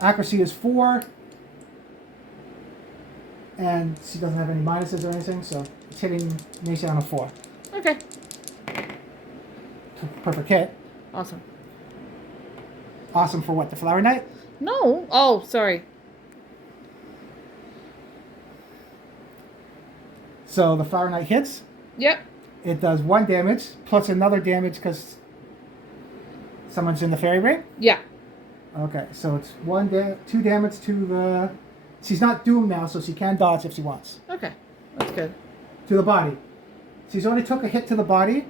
accuracy is 4. And she doesn't have any minuses or anything, so it's hitting Nisha on a 4. Okay. Perfect hit. Awesome. Awesome for what? The Flower Knight? No. Oh, sorry. So the Flower Knight hits. Yep. It does 1 damage, plus another damage because someone's in the fairy ring? Yeah. Okay, so it's 2 damage to the... She's not doomed now, so she can dodge if she wants. Okay. That's good. To the body. She's already took a hit to the body,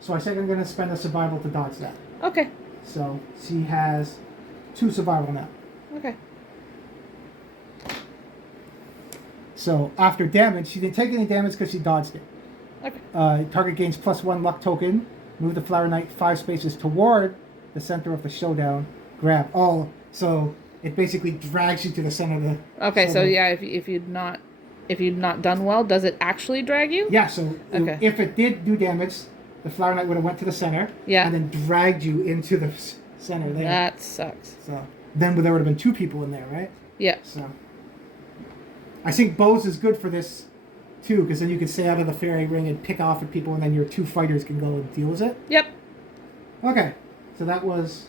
so I think I'm going to spend a survival to dodge that. Okay. So she has 2 survival now. Okay. So after damage, she didn't take any damage because she dodged it. Okay. Target gains +1 luck token. Move the Flower Knight 5 spaces toward the center of the showdown. Grab. Oh, so it basically drags you to the center of the. Okay. So yeah, if you'd not done well, does it actually drag you? Yeah. So Okay. if it did do damage, the Flower Knight would have went to the center. Yeah. And then dragged you into the center there. That sucks. So then there would have been 2 people in there, right? Yeah. So I think bows is good for this too, because then you can stay out of the fairy ring and pick off at people, and then your 2 fighters can go and deal with it. Yep. Okay, so that was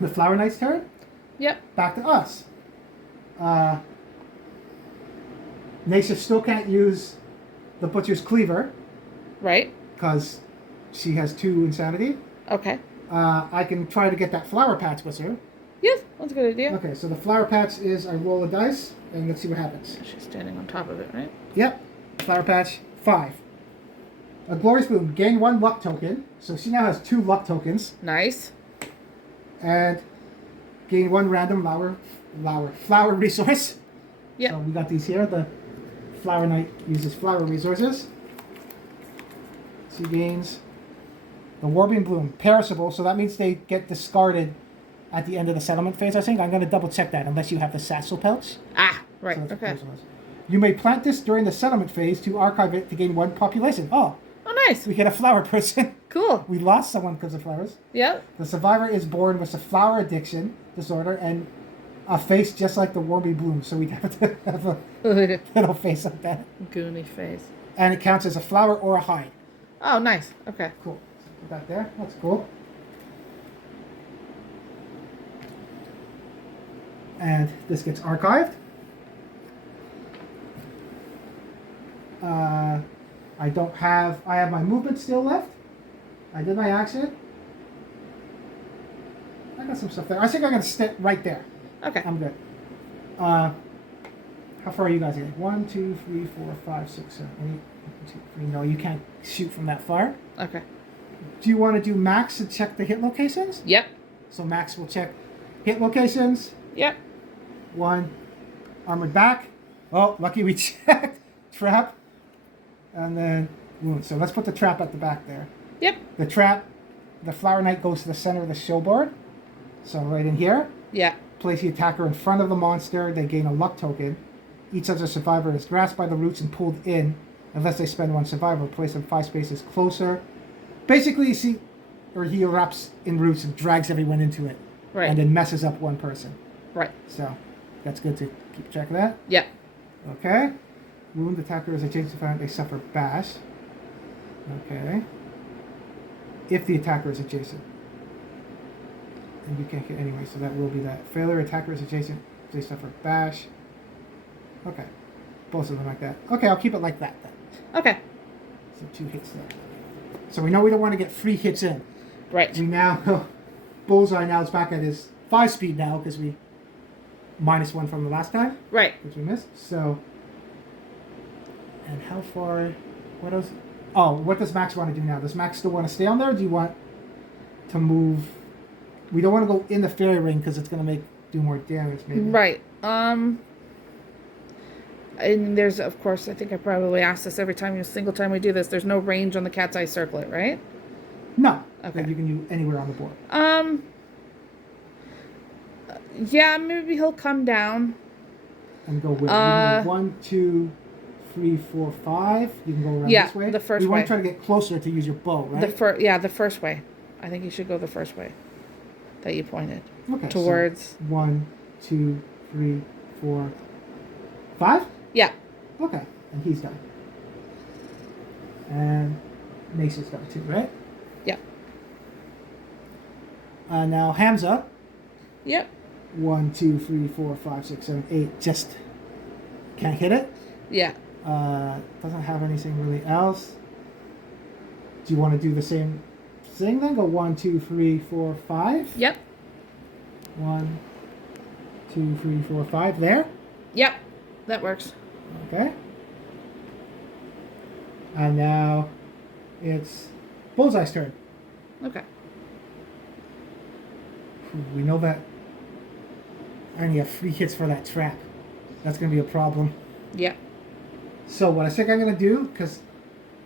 the Flower Knight's turn. Yep. Back to us. Nasha still can't use the Butcher's Cleaver Right. because she has 2 insanity. Okay. I can try to get that Flower Patch with her. Yes, that's a good idea. Okay, so the Flower Patch is I roll a dice, and let's see what happens. She's standing on top of it, right? Yep. Flower Patch, 5. A Glorious Boom, gain 1 luck token. So she now has 2 luck tokens. Nice. And gain 1 random flower resource. Yep. So we got these here. The Flower Knight uses flower resources. She gains the Warbing Bloom, perishable, so that means they get discarded at the end of the settlement phase, I think. I'm going to double check that unless you have the Satchel Pouch. Ah, right. So that's what Okay. those are. You may plant this during the settlement phase to archive it to gain 1 population. Oh, Oh, nice. we get a flower person. Cool. We lost someone because of flowers. Yep. The survivor is born with a flower addiction disorder and a face just like the Warby Bloom. So we have to have a little face like that. Goony face. And it counts as a flower or a hide. Oh, nice. Okay. Cool. So put that there. That's cool. And this gets archived. I have my movement still left. I did my action. I got some stuff there. I think I'm going to sit right there. Okay. I'm good. How far are you guys in? 1, 2, 3, 4, 5, 6, 7, 8. 1, 2, 3. No, you can't shoot from that far. Okay. Do you want to do max to check the hit locations? Yep. So max will check hit locations. Yep. 1, armored back. Oh, lucky we checked. Trap. And then wound. So let's put the trap at the back there. Yep. The trap, the Flower Knight goes to the center of the show board. So right in here. Yeah. Place the attacker in front of the monster. They gain a luck token. Each other survivor is grasped by the roots and pulled in. Unless they spend 1 survivor, place them 5 spaces closer. Basically, you see, or he erupts in roots and drags everyone into it. Right. And then messes up 1 person. Right. So that's good to keep track of that. Yep. Okay. Wound attacker is adjacent to find they suffer bash. Okay. If the attacker is adjacent. And you can't hit anyway, so that will be that. Failure attacker is adjacent, they suffer bash. Okay. Both of them like that. Okay, I'll keep it like that then. Okay. So 2 hits there. So we know we don't want to get 3 hits in. Right. We now, Bullseye now is back at his 5 speed now because we -1 from the last time. Right. Which we missed. So, and how far, what else? Oh, what does Max want to do now? Does Max still want to stay on there, or do you want to move? We don't want to go in the fairy ring because it's going to do more damage maybe. Right. And there's, of course, I think I probably ask this every single time we do this. There's no range on the cat's eye circlet, right? No. Okay. That you can use anywhere on the board. Yeah, maybe he'll come down. And go where? You can go 1, 2, 3, 4, 5. You can go around this way. The first we way. want to try to get closer to use your bow, right? The first way. I think you should go the first way that you pointed. Okay. Towards. So 1, 2, 3, 4, 5? Yeah. Okay. And he's done. And Mace's done too, right? Yeah. Now Hamza. Yep. 1, 2, 3, 4, 5, 6, 7, 8. Just can't hit it. Yeah. Doesn't have anything really else. Do you want to do the same thing then? Go 1, 2, 3, 4, 5. Yep. 1, 2, 3, 4, 5. There. Yep. That works. Okay. And now it's Bullseye's turn. Okay. We know that I only have 3 hits for that trap. That's going to be a problem. Yep. So what I think I'm going to do, because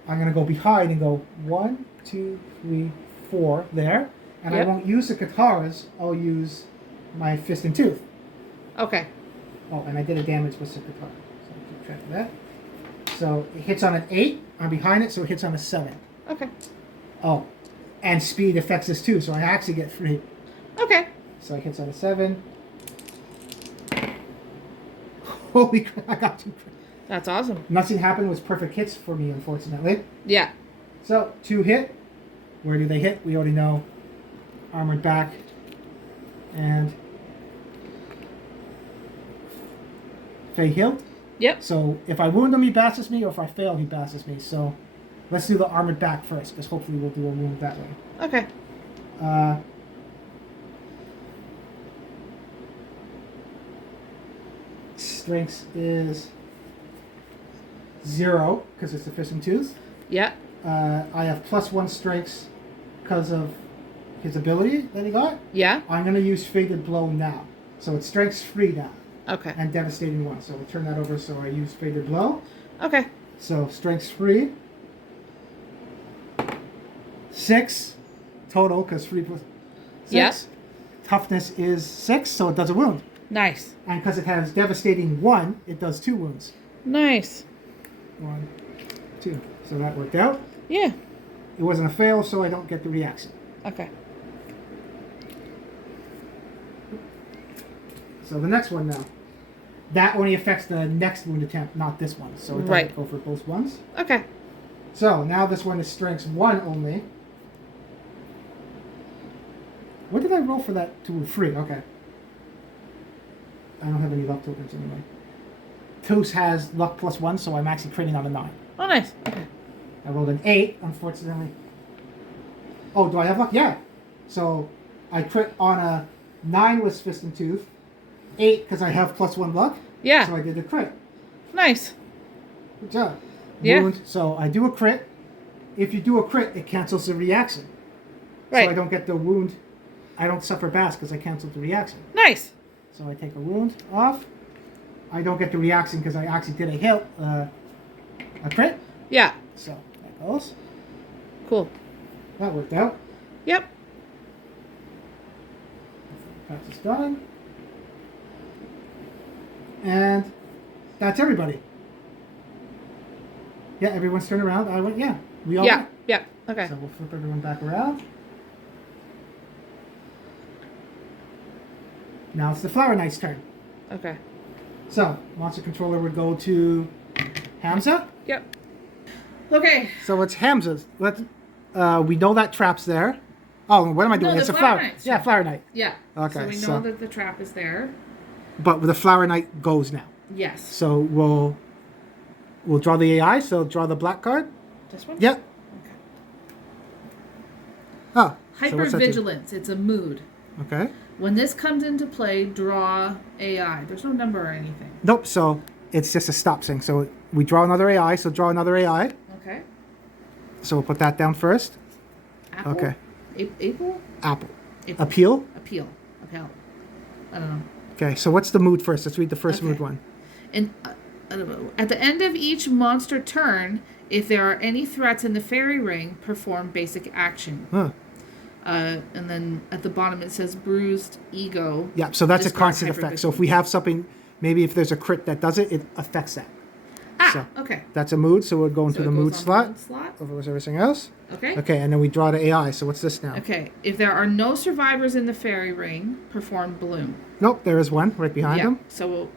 I'm going to go behind and go 1, 2, 3, 4 there. And I won't use the kataras. I'll use my fist and tooth. Okay. Oh, and I did a damage with the katara. So keep track of that. So it hits on an 8. I'm behind it, so it hits on a 7. Okay. Oh, and speed affects this too, so I actually get 3. Okay. So it hits on a 7. Holy crap, I got 2 crits. That's awesome. Nothing happened with perfect hits for me, unfortunately. Yeah. So, 2 hit. Where do they hit? We already know. Armored back. And Faye healed. Yep. So, if I wound him, he basses me, or if I fail, he basses me. So, let's do the armored back first, because hopefully we'll do a wound that way. Okay. Strength is 0, because it's a fishing tooth. Yeah. I have +1 strengths because of his ability that he got. Yeah. I'm going to use Fated Blow now. So it's strengths 3 now. Okay. And Devastating 1. So we'll turn that over, so I use Fated Blow. Okay. So strengths 3. 6 total, because 3 plus 6. Yeah. Toughness is 6, so it does a wound. Nice. And because it has Devastating 1, it does 2 wounds. Nice. 1, 2. So that worked out. Yeah. It wasn't a fail, so I don't get the reaction. Okay. So the next one now. That only affects the next wound attempt, not this one. So it doesn't go for both ones. Okay. So now this one is strengths 1 only. What did I roll for that to 3? Okay. I don't have any luck tokens anyway. Toos has luck +1, so I'm actually critting on a 9. Oh, nice. Okay. I rolled an 8, unfortunately. Oh, do I have luck? Yeah. So I crit on a 9 with Fist and Tooth. 8 because I have +1 luck. Yeah. So I did a crit. Nice. Good job. Yeah. Wound. So I do a crit. If you do a crit, it cancels the reaction. Right. So I don't get the wound. I don't suffer bass because I canceled the reaction. Nice. So I take a wound off. I don't get the reaction because I actually did a crit. Yeah. So that goes. Cool. That worked out. Yep. That's just done. And that's everybody. Yeah, everyone's turned around. I went, yeah. We all Yeah. went. Yeah. Okay. So we'll flip everyone back around. Now it's the Flower Knight's turn. Okay. So, Monster Controller would go to Hamza. Yep. Okay. So it's Hamza's. We know that trap's there. Oh, what am I doing? No, It's the a Flower Flower. Knight's Yeah, trap. Flower Knight. Yeah. Okay, So we know that the trap is there. But the Flower Knight goes now. Yes. So we'll draw the AI. So draw the black card. This one? Yep. Okay. Oh. So what's that do? Hypervigilance. It's a mood. Okay. When this comes into play, draw AI. There's no number or anything. Nope. So it's just a stop thing. So we draw another AI. So draw another AI. Okay. So we'll put that down first. Apple? Okay. Apple? Apple. Apple. Appeal. Appeal. I don't know. Okay. So what's the mood first? Let's read the first mood one. And At the end of each monster turn, if there are any threats in the fairy ring, perform basic action. Huh. And then at the bottom it says bruised ego. Yeah, so that's a Discard constant effect. hypervision. So if we have something, maybe if there's a crit that does it, it affects that. So Okay. that's a mood, so we'll go into So the it mood goes on slot. the mood slot. Over with everything else. Okay. Okay, and then we draw the AI. So what's this now? Okay. If there are no survivors in the fairy ring, perform bloom. Nope, there is one right behind them. So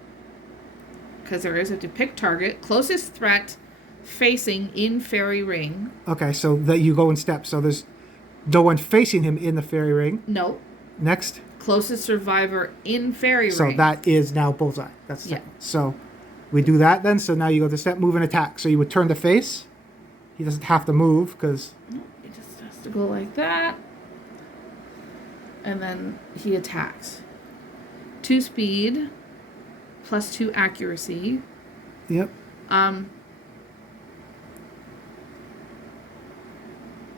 because there is, we have to pick target, closest threat facing in fairy ring. Okay, so that you go in steps. So there's no one facing him in the fairy ring. No. Next. Closest survivor in fairy ring. So that is now bullseye. That's the Yeah. second. So we do that then. So now you go to step, move, and attack. So you would turn to face. He doesn't have to move because. No, he just has to go like that. And then he attacks. 2 speed, +2 accuracy. Yep.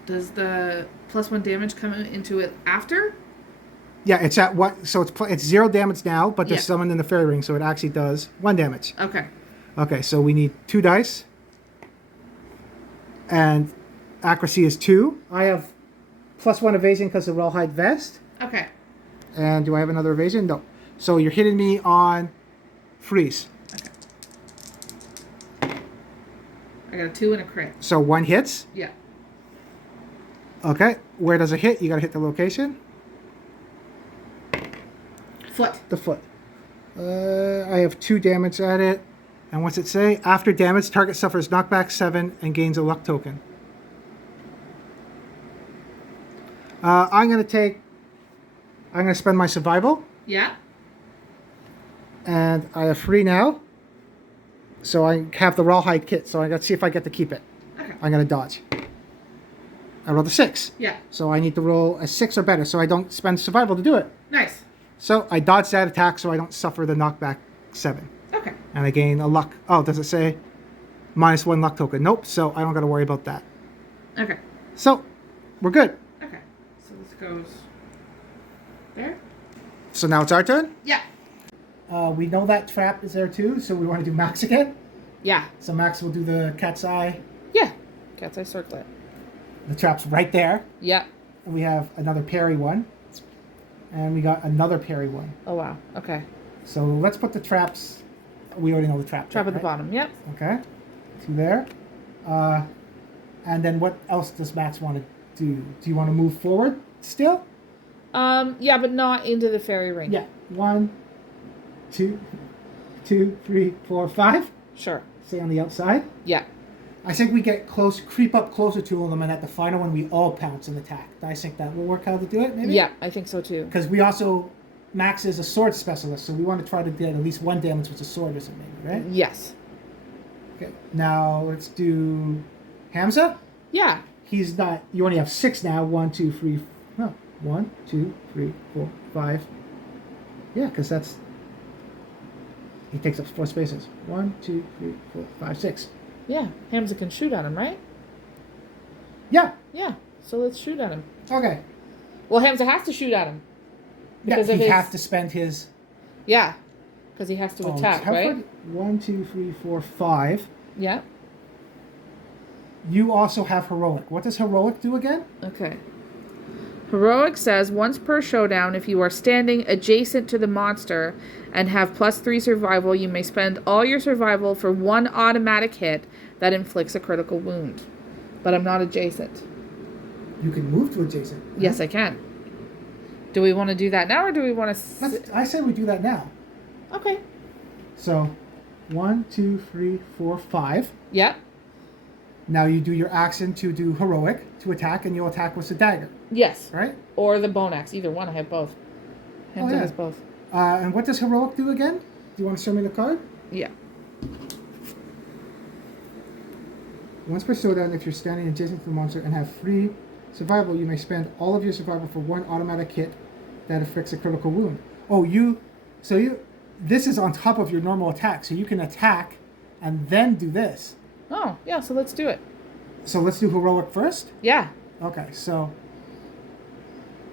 Does the +1 damage come into it after? Yeah, it's at what? So it's 0 damage now, but there's Yeah. someone in the fairy ring, so it actually does 1 damage. Okay. Okay, so we need 2 dice, and accuracy is 2. I have +1 evasion because of rawhide vest. Okay. And do I have another evasion? No. So you're hitting me on freeze. Okay. I got a 2 and a crit. So 1 hits. Yeah. Okay, where does it hit? You got to hit the location. Foot. The foot. I have 2 damage at it. And what's it say? After damage, target suffers knockback 7 and gains a luck token. I'm going to spend my survival. Yeah. And I have 3 now. So I have the rawhide kit. So I got to see if I get to keep it. Okay. I'm going to dodge. I rolled a 6. Yeah. So I need to roll a 6 or better. So I don't spend survival to do it. Nice. So I dodge that attack so I don't suffer the knockback 7. Okay. And I gain a luck. Oh, does it say -1 luck token? Nope. So I don't got to worry about that. Okay. So we're good. Okay. So this goes there. So now it's our turn. Yeah. We know that trap is there too. So we want to do Max again. Yeah. So Max will do the cat's eye. Yeah. Cat's eye circlet. The trap's right there. Yeah. And we have another parry one. And we got another parry one. Oh wow. Okay. So let's put the traps. We already know the trap. Trap at the right? bottom. Yep. Okay. 2 there. And then what else does Max want to do? Do you want to move forward still? Yeah, but not into the fairy ring. Yeah. 1, 2, 2, 3, 4, 5. Sure. Stay on the outside. Yeah. I think we get close, creep up closer to them, and at the final one we all pounce and attack. I think that will work how to do it, maybe? Yeah, I think so too. Because we also, Max is a sword specialist, so we want to try to get at least 1 damage with a sword or something, right? Yes. Okay. Now let's do Hamza. Yeah. He's not, you only have 6 now. 1, 2, 3, no. 1, 2, 3, 4, 5. Yeah, because that's, he takes up 4 spaces. 1, 2, 3, 4, 5, 6. Yeah. Hamza can shoot at him, right? Yeah. Yeah. So let's shoot at him. Okay. Well, Hamza has to shoot at him. Yeah, Because of he his- has to spend his. Yeah. Because he has to attack, right? 1, 2, 3, 4, 5. Yeah. You also have heroic. What does heroic do again? Okay. Heroic says once per showdown, if you are standing adjacent to the monster and have +3 survival, you may spend all your survival for 1 automatic hit that inflicts a critical wound. But I'm not adjacent. You can move to adjacent. Yes, I can. Do we want to do that now, or do we want to? I say we do that now. Okay. So, 1, 2, 3, 4, 5. Yeah. Now you do your action to do heroic to attack, and you'll attack with the dagger, Yes. right? Or the bone axe. Either one. I have both. Hamza yeah. has both. And what does heroic do again? Do you want to show me the card? Yeah. Once per showdown, if you're standing adjacent to the monster and have 3 survival, you may spend all of your survival for 1 automatic hit that affects a critical wound. Oh, this is on top of your normal attack, so you can attack and then do this. Oh, yeah. So let's do it. So let's do heroic first? Yeah. Okay, so.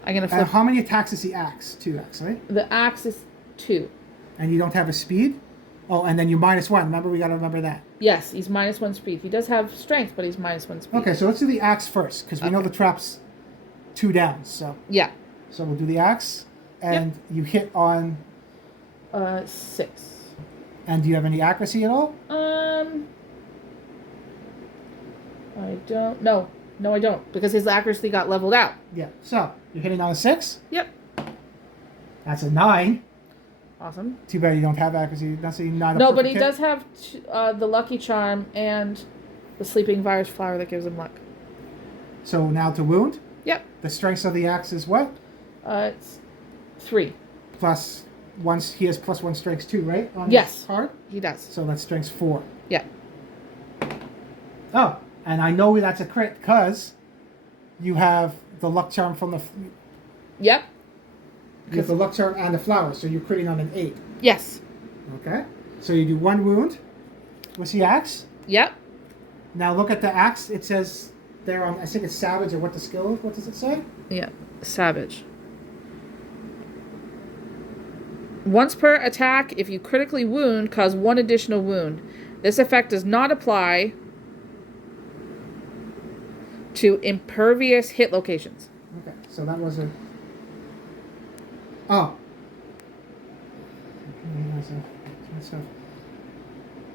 I'm gonna And flip. how many attacks is the axe? 2, actually. The axe is 2. And you don't have a speed? Oh, and then you -1. Remember, we got to remember that. Yes, he's -1 speed. He does have strength, but he's -1 speed. Okay, so let's do the axe first, because we know the trap's 2 down. So Yeah. So we'll do the axe, and you hit on. 6. And do you have any accuracy at all? I don't. No, I don't, because his accuracy got leveled out. Yeah. So you're hitting on a 6. Yep. That's a 9. Awesome. Too bad you don't have accuracy. That's not a No, but he perfect does have the lucky charm and the sleeping virus flower that gives him luck. hit. So now to wound. Yep. The strength of the axe is what? It's 3. Plus 1. He has +1 strength too, right? On Yes. his card. He does. So that's strength 4. Yeah. Oh, and I know that's a crit because you have the luck charm from the. Yep. You have the luck charm and the flower, so you're critting on an 8. Yes. Okay. So you do 1 wound with the axe. Yep. Now look at the axe. It says there on, I think it's savage or what the skill. What does it say? Yeah. Savage. Once per attack, if you critically wound, cause 1 additional wound. This effect does not apply to impervious hit locations. Okay. So that was a. Oh.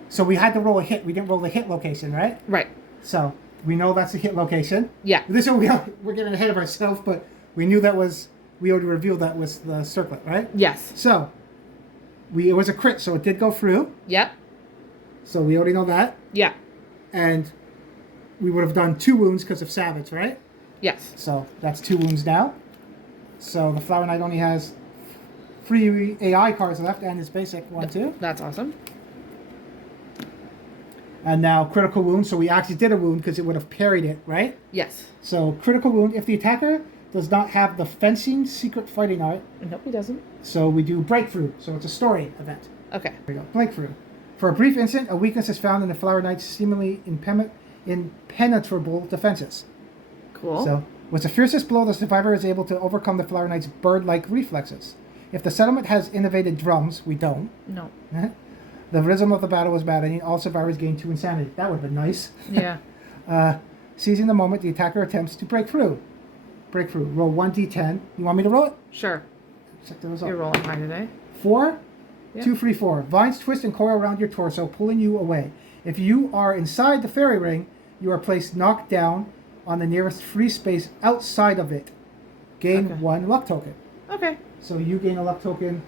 So we had to roll a hit. We didn't roll the hit location, right? Right. So we know that's a hit location. Yeah. This one we're getting ahead of ourselves, but we knew that was, we already revealed that was the circlet, right? Yes. So it was a crit, so it did go through. Yep. So we already know that. Yeah. And we would have done 2 wounds because of savage, right? Yes. So that's 2 wounds now. So the Flower Knight only has 3 AI cards left and his basic 1 too. That's awesome. And now critical wound. So we actually did a wound because it would have parried it, right? Yes. So critical wound. If the attacker does not have the fencing secret fighting art. Nope, he doesn't. So we do breakthrough. So it's a story event. Okay. There we go. Breakthrough. For a brief instant, a weakness is found in the Flower Knight's seemingly impenetrable defenses. Cool. So, with the fiercest blow, the survivor is able to overcome the Flower Knight's bird-like reflexes. If the settlement has innovated drums, we don't. No. The rhythm of the battle was maddening. All survivors gain 2 insanity. That would have been nice. Yeah. Seizing the moment, the attacker attempts to break through. Breakthrough. Roll 1d10. You want me to roll it? Sure. Check the result. You're rolling high today. 4? Yep. 2, 3, 4. Vines twist and coil around your torso, pulling you away. If you are inside the fairy ring, you are placed knocked down on the nearest free space outside of it. Gain 1 luck token. Okay. So you gain a luck token.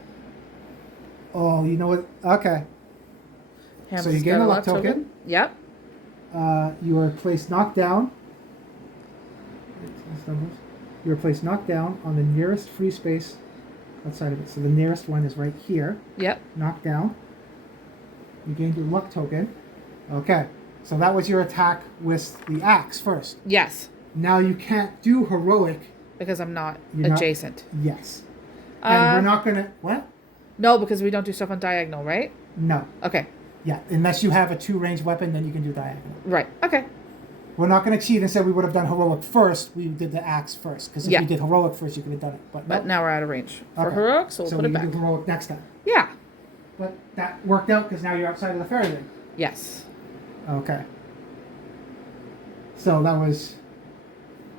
Oh, you know what? Okay. So you gain a luck token. Yep. You are placed knocked down. You are placed knocked down on the nearest free space outside of it. So the nearest one is right here. Yep. Knocked down. You gained your luck token. Okay. So that was your attack with the axe first. Yes. Now you can't do heroic. Because I'm not You're adjacent. Yes. And we're not going to... What? No, because we don't do stuff on diagonal, right? No. Okay. Yeah, unless you have a 2-range weapon, then you can do diagonal. Right. Okay. We're not going to cheat and say we would have done heroic first. We did the axe first. Because if Yeah. you did heroic first, you could have done it. But But now we're out of range for Okay. heroic, so we'll put we it can back. do heroic next time. Yeah. But that worked out because now you're outside of the fairy ring. Yes. Okay. So that was...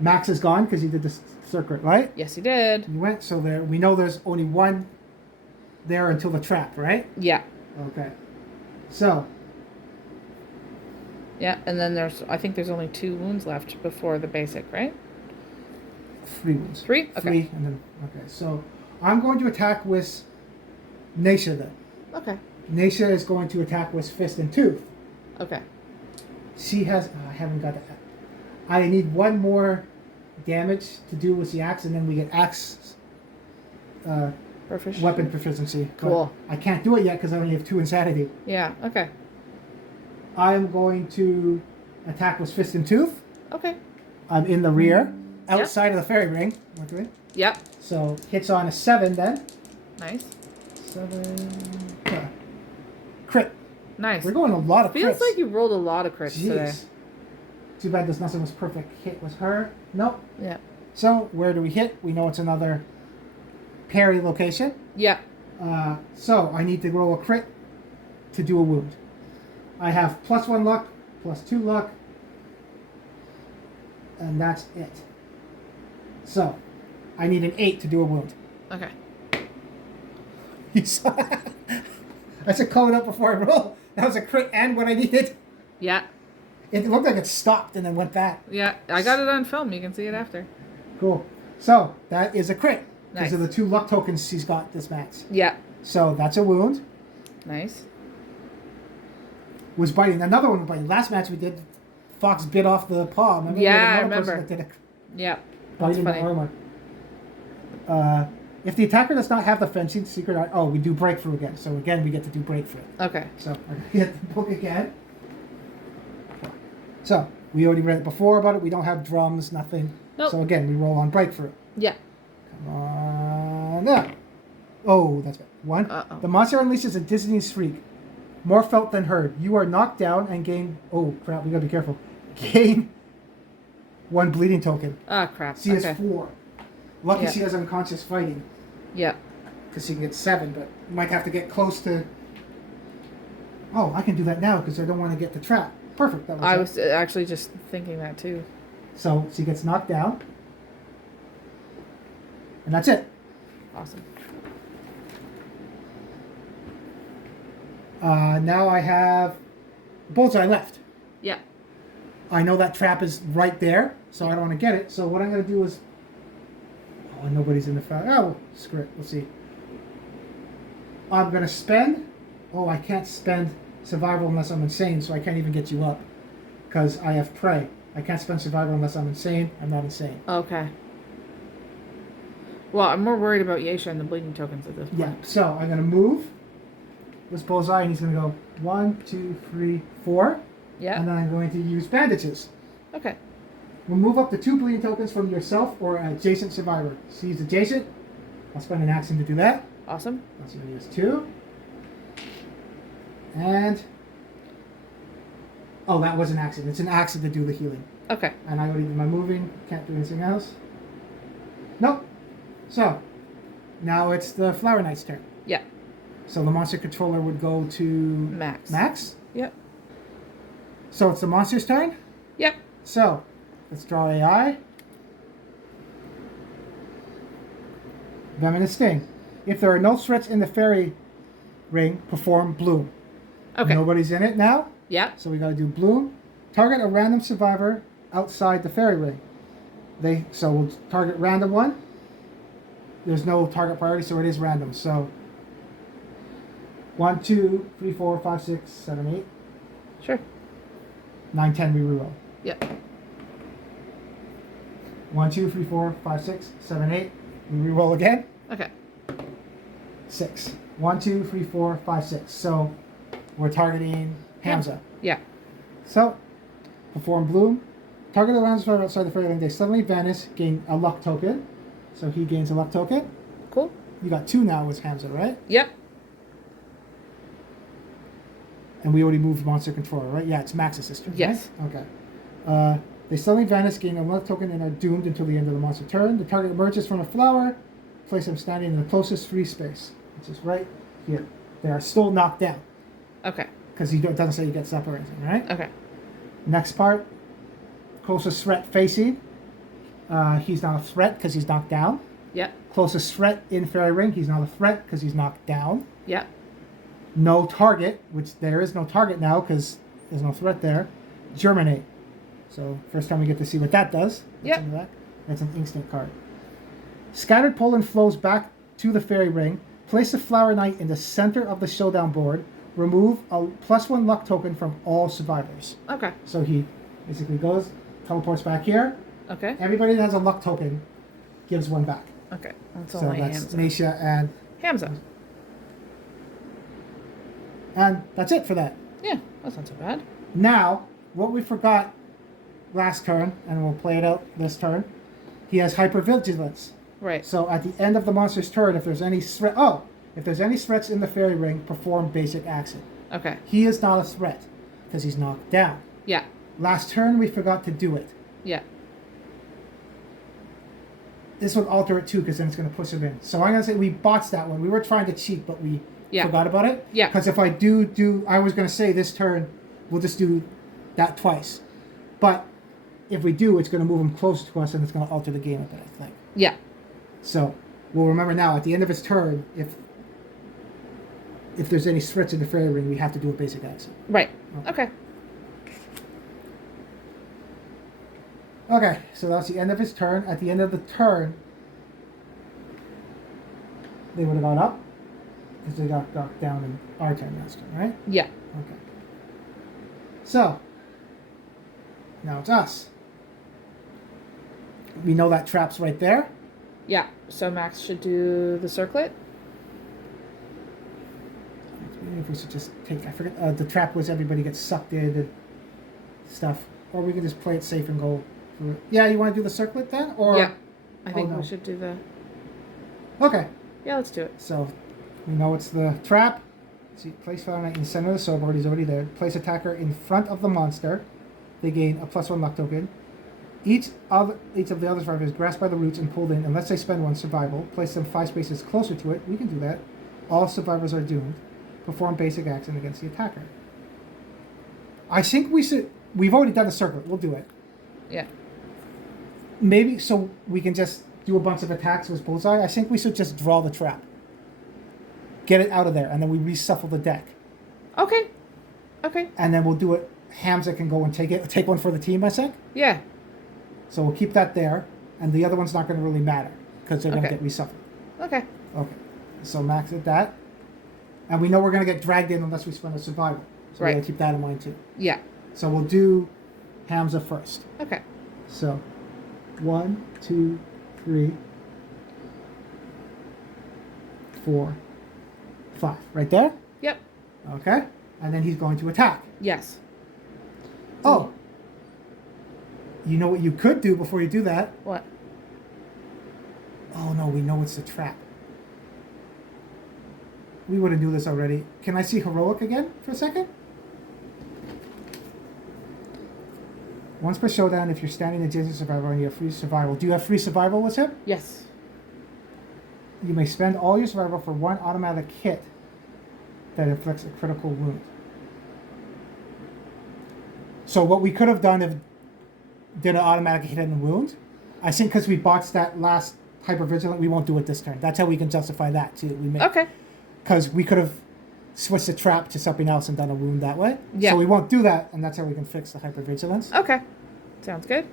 Max is gone because he did the circuit, right? Yes, he did. You went, so there. We know there's only 1 there until the trap, right? Yeah. Okay. So... Yeah, and then I think there's only 2 wounds left before the basic, right? 3 wounds. 3? Okay. 3, and then... Okay, so I'm going to attack with Nasha then. Okay. Nasha is going to attack with Fist and Tooth. Okay. She has... I haven't got that. I need 1 more damage to do with the axe, and then we get axe weapon proficiency. Cool. But I can't do it yet because I only have 2 insanity. Yeah, okay. I'm going to attack with Fist and Tooth. Okay. I'm in the rear, outside of the fairy ring. Okay. Yep. So hits on a 7 then. Nice. 7. Crit. Nice. We're going a lot of crits. Feels like you rolled a lot of crits today. Too bad this nothing was perfect hit with her. Nope. Yeah. So where do we hit? We know it's another parry location. Yeah. So I need to roll a crit to do a wound. I have +1 luck, +2 luck, and that's it. So, I need an 8 to do a wound. Okay. You saw that? I should call it up before I roll. That was a crit and what I needed. Yeah. It looked like it stopped and then went back. Yeah, I got it on film. You can see it after. Cool. So, that is a crit. Nice. Because of the 2 luck tokens he's got this match. Yeah. So, that's a wound. Nice. Was biting. Another one was biting. Last match we did, Fox bit off the paw. Remember? Yeah, I Another person remember. that did a Yeah. bite That's in the funny. armor. If the attacker does not have the fencing secret art, oh, we do breakthrough again. So again, we get to do breakthrough. Okay. So I'm gonna get the book again. So we already read it before about it. We don't have drums, nothing. Nope. So again, we roll on breakthrough. Yeah. Come on now. Oh, that's bad. 1. Uh-oh. The monster unleashes a dizzying shriek, more felt than heard. You are knocked down and gain. Oh crap! We gotta be careful. Gain 1 bleeding token. Ah, crap. She has 4. Lucky Yeah. she has unconscious fighting. Yeah. Because she can get 7, but you might have to get close to. Oh, I can do that now because I don't want to get the trap. Perfect. That was I it. was actually just thinking that too. So she gets knocked down, and that's it. Awesome. Now I have bullseye left. Yeah. I know that trap is right there, so I don't want to get it. So what I'm going to do is. Oh, nobody's in the foul. Oh, screw it. Let's see. I'm going to spend. Oh, I can't spend survival unless I'm insane, so I can't even get you up. Because I have prey. I can't spend survival unless I'm insane. I'm not insane. Okay. Well, I'm more worried about Yesha and the bleeding tokens at this point. Yeah, so I'm going to move this bullseye, and he's going to go 1, 2, 3, 4. Yeah. And then I'm going to use bandages. Okay. We'll move up to 2 bleeding tokens from yourself or an adjacent survivor. So he's adjacent. I'll spend an action to do that. Awesome. That's going to use 2. And. Oh, that was an action. It's an action to do the healing. Okay. And I already did my moving. Can't do anything else. Nope. So, now it's the Flower Knight's turn. Yeah. So the monster controller would go to Max. Max. Yep. So it's the monster's turn. Yep. So, let's draw AI. Venomous Sting. If there are no threats in the fairy ring, perform Bloom. Okay. Nobody's in it now, Yeah. so we gotta do Bloom. Target a random survivor outside the fairy ring. So we'll target random one. There's no target priority, so it is random. So 1, 2, 3, 4, 5, 6, 7, 8, Sure. 9, 10, we reroll. Yep. 1, 2, 3, 4, 5, 6, 7, 8. We reroll again. Okay. 6. 1, 2, 3, 4, 5, 6. So we're targeting Hamza. Yeah. So perform Bloom. Target a random survivor outside the fairy ring. They suddenly vanish, gain a luck token. So he gains a luck token. Cool. You got 2 now with Hamza, right? Yep. And we already moved monster controller, right? Yeah, it's Max's sister. Yes. Right? Okay. They suddenly vanish, gain a luck token, and are doomed until the end of the monster turn. The target emerges from a flower. Place them standing in the closest free space, which is right here. They are still knocked down Okay. because it doesn't say he gets up or anything, right? Okay. Next part, closest threat facing. He's not a threat because he's knocked down. Yep. Closest threat in fairy ring. He's not a threat because he's knocked down. Yep. No target, which there is no target now because there's no threat there. Germinate. So first time we get to see what that does. Yep. That's an instant card. Scattered pollen flows back to the fairy ring. Place the Flower Knight in the center of the showdown board. Remove a +1 luck token from all survivors. Okay. So he basically goes, teleports back here. Okay. Everybody that has a luck token gives 1 back. Okay. That's So all my that's Hamza. Nisha and that's it for that. Yeah. That's not so bad. Now, what we forgot last turn, and we'll play it out this turn, he has hypervigilance. Right. So at the end of the monster's turn, if there's any threats in the fairy ring, perform basic action. Okay. He is not a threat because he's knocked down. Yeah. Last turn we forgot to do it. Yeah. This would alter it too because then it's going to push him in. So I'm going to say we botched that one. We were trying to cheat, but we Yeah. Forgot about it? Yeah. Because if I I was going to say this turn, we'll just do that twice. But if we do, it's going to move him closer to us and it's going to alter the game a bit, I think. Yeah. So we'll remember now, at the end of his turn, if there's any threats in the fairy ring, we have to do a basic action. Right. Okay. Okay, so that's the end of his turn. At the end of the turn, they would have gone up because they got knocked down in our turn last turn, right? Yeah. Okay. So now it's us. We know that trap's right there. Yeah. So Max should do the circlet. Maybe if we should just take, I forget, the trap was everybody gets sucked in and stuff. Or we can just play it safe and go for it. Yeah, you want to do the circlet then? Or Yeah. I think no. we should do the. Okay. Yeah, let's do it. So we know it's the trap. See, place Flower Knight in the center of the sideboard. He's already there. Place attacker in front of the monster. They gain a +1 luck token. Each of the other survivors is grasped by the roots and pulled in unless they spend 1 survival. Place them 5 spaces closer to it. We can do that. All survivors are doomed. Perform basic action against the attacker. I think we should. We've already done a circlet. We'll do it. Yeah. Maybe so we can just do a bunch of attacks with bullseye. I think we should just draw the trap. Get it out of there, and then we reshuffle the deck. Okay. Okay. And then we'll do it. Hamza can go and take one for the team, I think. Yeah. So we'll keep that there, and the other one's not going to really matter because they're going to get reshuffled. Okay. Okay. So Max did that, and we know we're going to get dragged in unless we spend a survival. So Right. we'll keep that in mind too. Yeah. So we'll do Hamza first. Okay. So 1, 2, 3, 4, 5. Right there? Yep. Okay. And then he's going to attack. Yes. Oh. You know what you could do before you do that? What? Oh no, we know it's a trap. We would have knew this already. Can I see Heroic again for a second? Once per showdown, if you're standing adjacent to survivor and you have free survival. Do you have free survival with him? Yes. You may spend all your survival for 1 automatic hit that inflicts a critical wound. So what we could have done if did an automatic hit and wound, I think because we botched that last hypervigilant, we won't do it this turn. That's how we can justify that too. Okay. Because we could have switched the trap to something else and done a wound that way. Yeah. So we won't do that, and that's how we can fix the hypervigilance. Okay. Sounds good.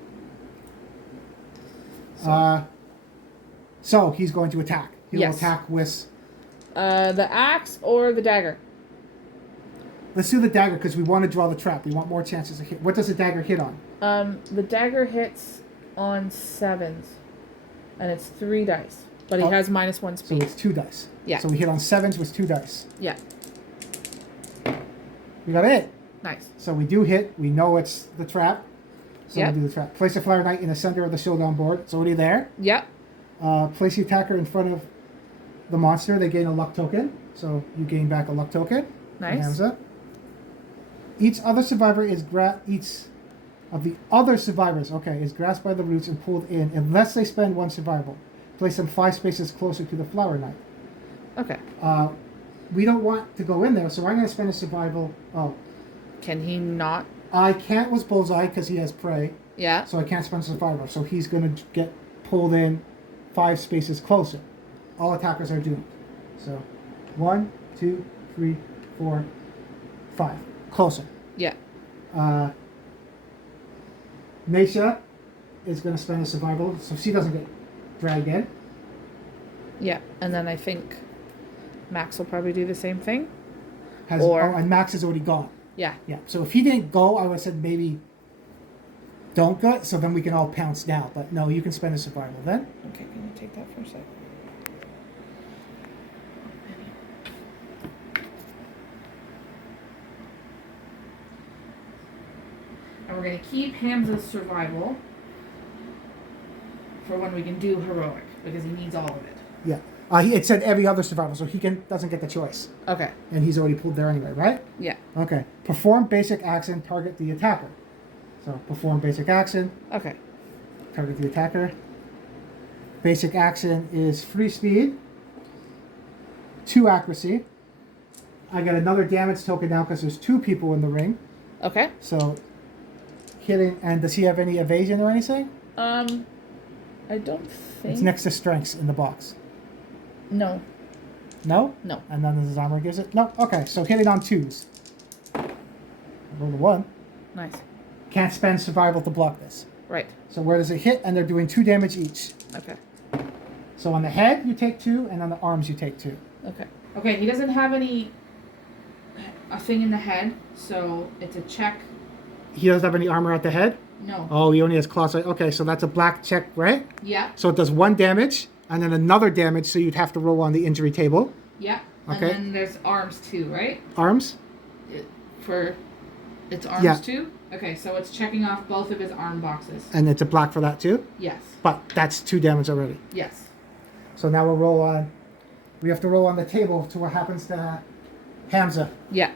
So he's going to attack. He will attack with... The axe or the dagger? Let's do the dagger because we want to draw the trap. We want more chances to hit. What does the dagger hit on? The dagger hits on 7s, and it's 3 dice, but he has -1 So speed. it's 2 dice. Yeah. So we hit on 7s with 2 dice. Yeah. We got a hit. Nice. So we do hit. We know it's the trap. So we do the trap. Place a Flower Knight in the center of the showdown board. It's already there. Yep. Place the attacker in front of the monster. They gain a luck token. So you gain back a luck token. Nice. Hamza. Each other survivor is each of the other survivors, is grasped by the roots and pulled in unless they spend 1 survival. Place them 5 spaces closer to the Flower Knight. Okay. We don't want to go in there, so I'm going to spend a survival. Oh. Can he not? I can't with Bullseye because he has prey. Yeah. So I can't spend a survivor. So he's going to get pulled in 5 spaces closer. All attackers are doomed. So 1, 2, 3, 4, 5. Closer. Yeah. Naisha is going to spend a survival, so she doesn't get dragged in. Yeah. And then I think Max will probably do the same thing. And Max is already gone. Yeah. Yeah. So if he didn't go, I would have said maybe don't go, so then we can all pounce now. But no, you can spend a survival then. Okay, can you take that for a sec? And we're going to keep Hamza's survival for when we can do heroic, because he needs all of it. Yeah. It said every other survival, so he doesn't get the choice. Okay. And he's already pulled there anyway, right? Yeah. Okay. Perform basic action, target the attacker. So perform basic action. Okay. Target the attacker. Basic action is free speed, 2 accuracy, I get another damage token now because there's 2 people in the ring. Okay. So hitting, and does he have any evasion or anything? I don't think. It's next to strengths in the box. No. No? No. And then his armor gives it? No. Okay, so hitting on 2s. Roll the 1. Nice. Can't spend survival to block this. Right. So where does it hit? And they're doing 2 damage each. Okay. So on the head, you take 2, and on the arms, you take 2. Okay. Okay, he doesn't have a thing in the head, so it's a check. He doesn't have any armor at the head? No. Oh, he only has claws. Okay, so that's a black check, right? Yeah. So it does 1 damage, and then another damage, so you'd have to roll on the injury table. Yeah. Okay. And then there's arms too, right? Arms? It's arms Yeah. too? Okay, so it's checking off both of his arm boxes. And it's a black for that too? Yes. But that's 2 damage already. Yes. So now we'll roll on. We have to roll on the table to what happens to Hamza. Yeah.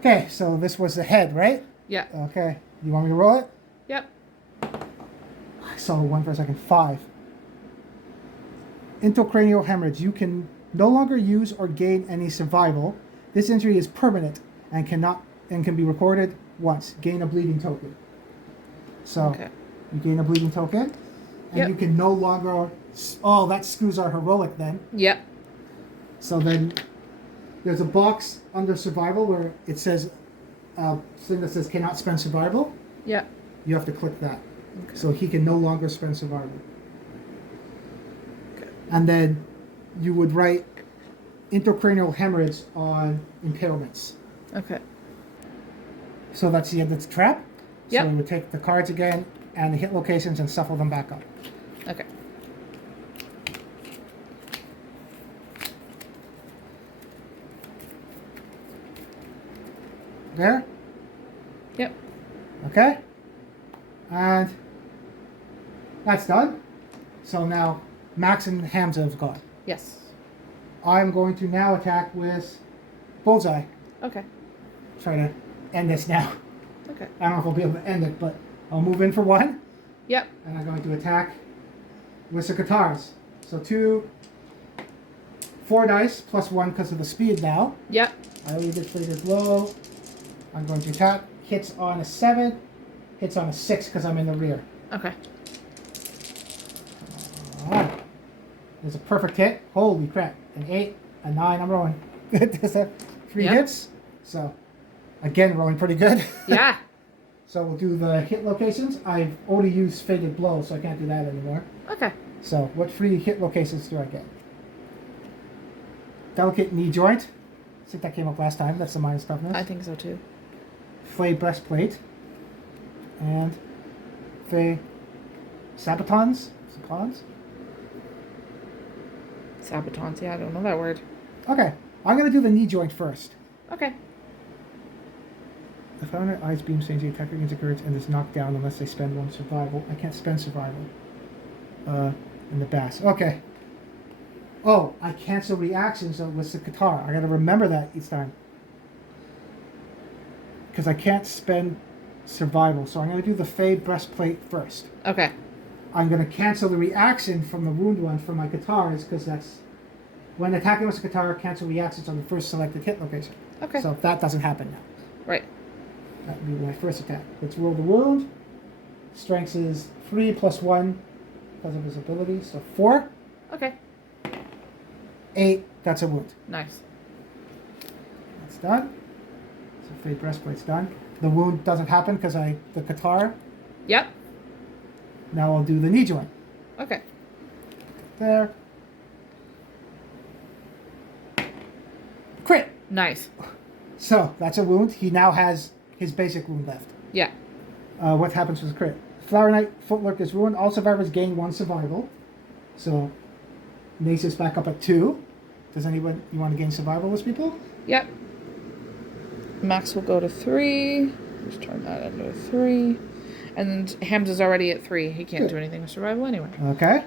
Okay, so this was the head, right? Yeah. Okay. You want me to roll it? Yep. I saw 1 for a second. 5. Intracranial hemorrhage. You can no longer use or gain any survival. This injury is permanent and can be recorded once. Gain a bleeding token. So Okay. you gain a bleeding token, and Yep. you can no longer. Oh, that screws our heroic then. Yep. So then there's a box under survival where it says thing that says cannot spend survival. Yep. You have to click that. Okay. So he can no longer spend survival. Okay. And then you would write intracranial hemorrhage on impairments. Okay. So that's the end of the trap. Yep. So we would take the cards again and the hit locations and shuffle them back up. Okay. There? Yep. Okay? And that's done. So now Max and Hamza have gone. Yes. I'm going to now attack with Bullseye. Okay. Try to end this now. Okay. I don't know if I'll be able to end it, but I'll move in for 1. Yep. And I'm going to attack with the guitars. So 4 dice plus 1 because of the speed now. Yep. I already did Fated Blow. I'm going to attack. Hits on a 7. Hits on a 6 because I'm in the rear. Okay. Alright. There's a perfect hit. Holy crap. An 8, a 9. I'm rolling good. There's 3 Yep. hits. So, again, rolling pretty good. Yeah. So we'll do the hit locations. I've already used Fated Blow, so I can't do that anymore. Okay. So, what 3 hit locations do I get? Delicate knee joint. I think that came up last time. That's the minus toughness. I think so too. Flay breastplate. And Flay sabatons. Sabatons. Yeah, I don't know that word. Okay. I'm going to do the knee joint first. Okay. The founder eyes beam saying the attacker gains a courage and is knocked down unless they spend 1 survival. I can't spend survival. In the bass. Okay. Oh, I cancel reactions with the guitar. I gotta remember that each time. Because I can't spend survival. So I'm gonna do the Fey breastplate first. Okay. I'm gonna cancel the reaction from the wound one for my guitars because that's when attacking with the guitar, cancel reactions on the first selected hit location. Okay. So that doesn't happen now. Right. That would be my first attack. Let's roll the wound. Strength is 3 plus 1 because of his ability. So 4. Okay. 8. That's a wound. Nice. That's done. So Fade Breastplate's done. The wound doesn't happen because the guitar. Yep. Now I'll do the knee joint. Okay. There. Crit. Nice. So that's a wound. He now has his basic wound left. Yeah. What happens with crit? Flower Knight footwork is ruined. All survivors gain 1 survival. So Nace is back up at 2. Does anyone you want to gain survival with people? Yep. Max will go to 3. Just turn that into a 3. And Hamza's already at 3. He can't Good. do anything with survival anyway. Okay.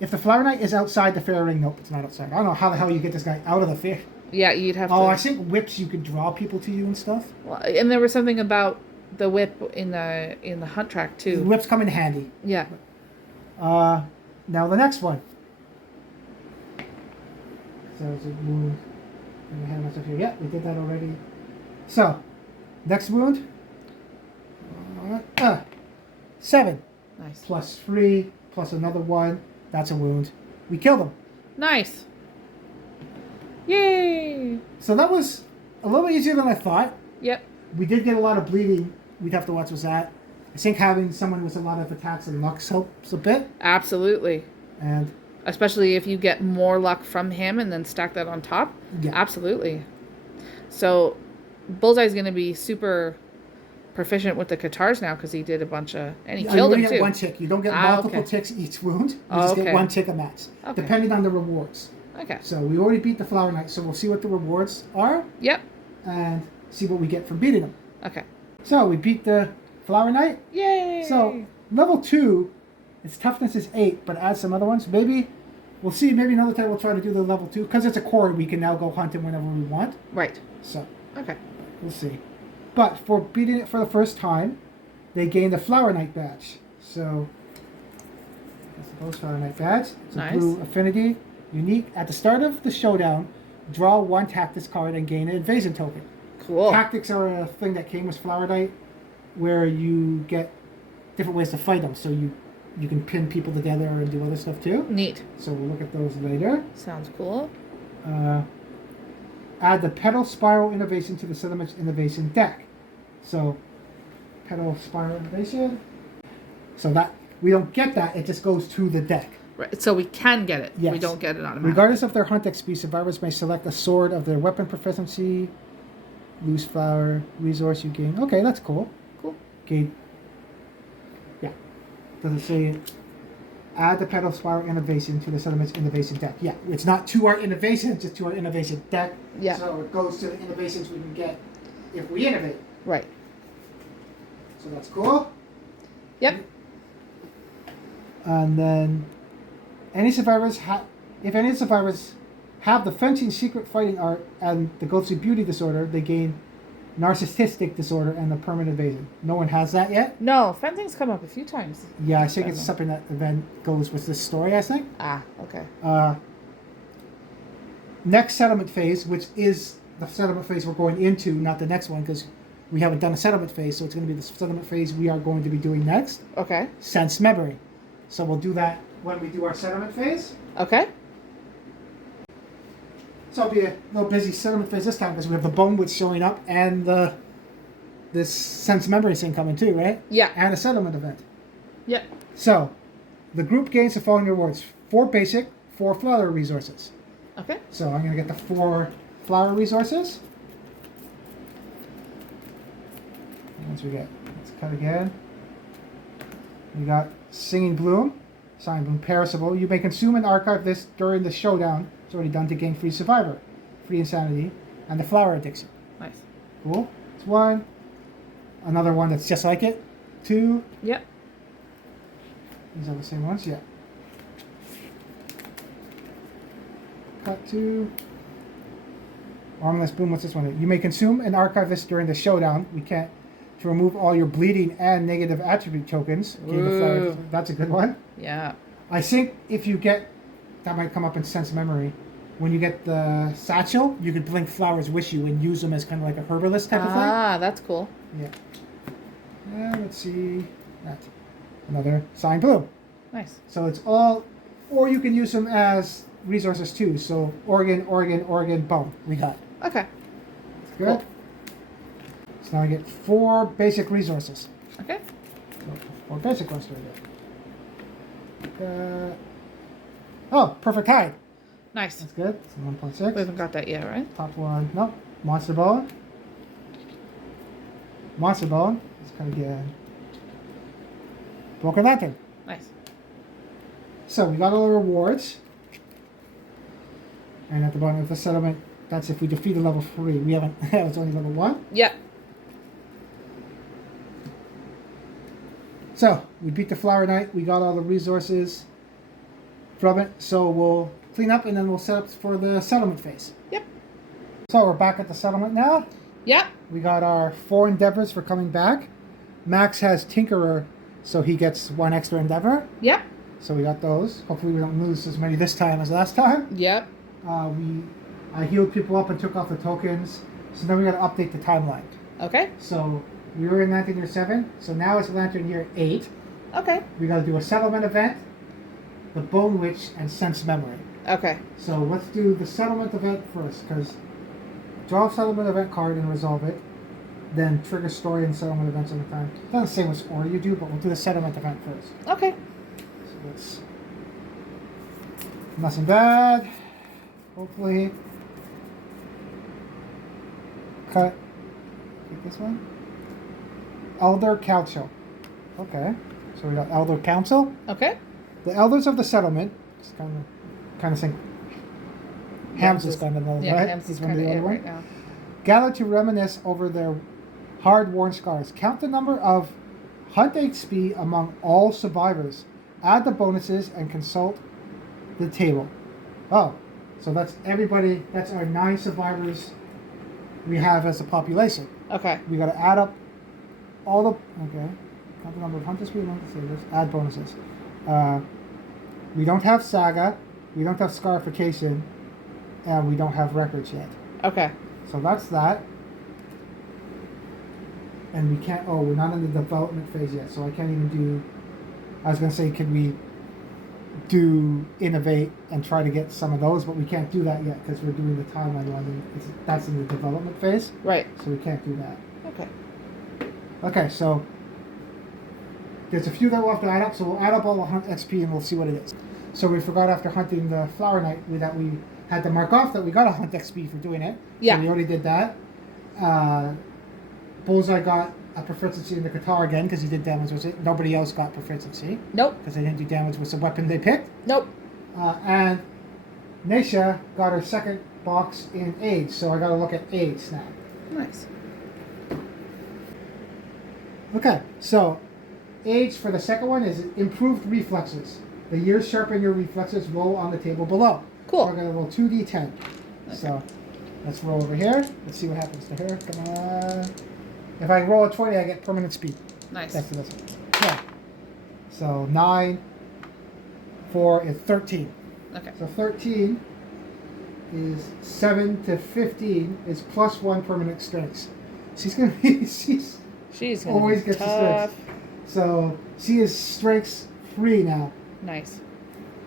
If the Flower Knight is outside the fair ring, nope, it's not outside. I don't know how the hell you get this guy out of the fair. Yeah, you'd have to. Oh, I think whips you could draw people to you and stuff. Well, and there was something about the whip in the hunt track too. Whips come in handy. Yeah. Now the next one. So it's a wound. I'm ahead of myself here. Yeah, we did that already. So, next wound. 7. Nice. Plus 3, plus another 1. That's a wound. We killed him. Nice. Yay! So that was a little bit easier than I thought. Yep. We did get a lot of bleeding. We'd have to watch what's that. I think having someone with a lot of attacks and lucks helps a bit. Absolutely. And especially if you get more luck from him and then stack that on top. yeah. Absolutely. So Bullseye's going to be super proficient with the Katars now because he did a bunch of... And he killed him, You only too. get 1 tick. You don't get multiple okay. ticks each wound. You just get 1 tick a match, depending on the rewards. Okay. So we already beat the Flower Knight, so we'll see what the rewards are. Yep. And see what we get from beating them. Okay. So we beat the Flower Knight. Yay! So level 2, its toughness is 8, but add some other ones. Maybe we'll see. Maybe another time we'll try to do the level 2 because it's a core. We can now go hunt him whenever we want. Right. So okay, we'll see. But for beating it for the first time, they gained a Flower Knight badge. So that's the post Flower Knight badge. It's nice. a blue affinity, unique. At the start of the showdown, draw 1 tactics card and gain an invasion token. Cool. Tactics are a thing that came with Flower Knight, where you get different ways to fight them. So you can pin people together and do other stuff too. Neat. So we'll look at those later. Sounds cool. Add the Petal Spiral Innovation to the Settlements Innovation deck. So, Petal Spiral Innovation. So that we don't get that; it just goes to the deck. Right. So we can get it. Yes. We don't get it automatically. Regardless of their hunt XP, survivors may select a sword of their weapon proficiency. Loose flower resource you gain. Okay, that's cool. Cool. Gain. Yeah. Does it say add the Petal Spiral Innovation to the Settlements Innovation deck? Yeah. It's not to our innovation, it's just to our innovation deck. Yeah. So it goes to the innovations we can get if we innovate. Right. So that's cool. Yep. And then any survivors if any survivors have the fencing secret fighting art and the ghostly beauty disorder, they gain narcissistic disorder and the permanent evasion. No one has that yet? No, fencing's come up a few times. Yeah, I think it's something that event goes with this story, I think. Ah, okay. Next settlement phase, which is the settlement phase we're going into, not the next one, because we haven't done a settlement phase, so it's going to be the settlement phase we are going to be doing next. Okay. Sense memory. So we'll do that when we do our settlement phase. Okay. So it'll be a little busy settlement phase this time because we have the Bone Witch showing up and this sense memory thing coming too, right? Yeah. And a settlement event. Yep. So the group gains the following rewards: 4 basic, 4 flower resources. Okay. So I'm going to get the 4 flower resources. Once we get, let's cut again. We got Singing Bloom, Singing Bloom, perishable. You may consume and archive this during the showdown. It's already done to gain free survivor, free insanity, and the flower addiction. Nice. Cool. It's 1. Another one that's just like it. 2. Yep. These are the same ones. Yeah. Cut 2. Armless Boom. What's this one? You may consume and archive this during the showdown. We can't. To remove all your bleeding and negative attribute tokens. Gain the flower. That's a good one. Yeah. I think if you get, that might come up in sense memory. When you get the satchel, you could blink flowers wish you and use them as kind of like a herbalist type of thing. Ah, that's cool. Yeah. Let's see. That. Another Sign Bloom. Nice. So it's all, or you can use them as resources too. So organ, boom. We got. Okay. Good. Cool. So now I get 4 basic resources. Okay. So 4 basic ones to get. Oh, perfect hide. Nice. That's good. It's 1.6. We haven't got that yet, right? Top one. Nope. Monster Bone. Monster Bone. Let's kind of get Broken Lantern. Nice. So we got all the rewards. And at the bottom of the settlement, that's if we defeat a level 3. We haven't. It's only level 1. Yep. So we beat the Flower Knight. We got all the resources from it. So we'll clean up and then we'll set up for the settlement phase. Yep. So we're back at the settlement now. Yep. We got our 4 endeavors for coming back. Max has Tinkerer, so he gets 1 extra endeavor. Yep. So we got those. Hopefully we don't lose as many this time as last time. Yep. We I healed people up and took off the tokens. So then we got to update the timeline. Okay. So we were in Lantern Year 7. So now it's Lantern Year 8. Okay. We got to do a settlement event, the Bone Witch, and Sense Memory. Okay. So let's do the settlement event first, because draw a settlement event card and resolve it. Then trigger story and settlement events on the time. Not the same which order you do, but we'll do the settlement event first. Okay. So let's... Nothing bad. Hopefully. Cut. Take this one. Elder Council. Okay. So we got Elder Council. Okay. The Elders of the Settlement. It's kind of saying. Hams is kind of another, yeah, right? Hams is one kind of of the it other right one. now. Gather to reminisce over their hard-worn scars. Count the number of hunt XP among all survivors. Add the bonuses and consult the table. Oh, so that's everybody. That's our 9 survivors we have as a population. Okay. We got to add up all the. Okay. Count the number of hunt XP among the survivors. Add bonuses. We don't have Saga. We don't have Scarification. And we don't have records yet. Okay. So that's that. And we can't, we're not in the development phase yet, so I can't even do, I was going to say, could we do Innovate and try to get some of those, but we can't do that yet because we're doing the timeline one, and that's in the development phase. Right. So we can't do that. Okay. Okay, so there's a few that we'll have to add up, so we'll add up all the hunt XP and we'll see what it is. So we forgot after hunting the Flower Knight that we had to mark off that we got a hunt XP for doing it. Yeah. So we already did that. Bullseye got a proficiency in the guitar again because he did damage with it. Nobody else got proficiency. Nope. Because they didn't do damage with the weapon they picked. Nope. And Naisha got her second box in age, so I got to look at age now. Nice. Okay, so age for the second one is improved reflexes. The years sharpen your reflexes. Roll on the table below. Cool. So we're going to roll 2d10. Okay. So let's roll over here. Let's see what happens to her. Come on. If I roll a 20, I get permanent speed. Nice. Next to this one. Yeah. So 9, 4 is 13. Okay. So 13 is 7 to 15 is plus 1 permanent strength. She's going to be, she's gonna always be gets the tough. strength. So she is strength 3 now. Nice.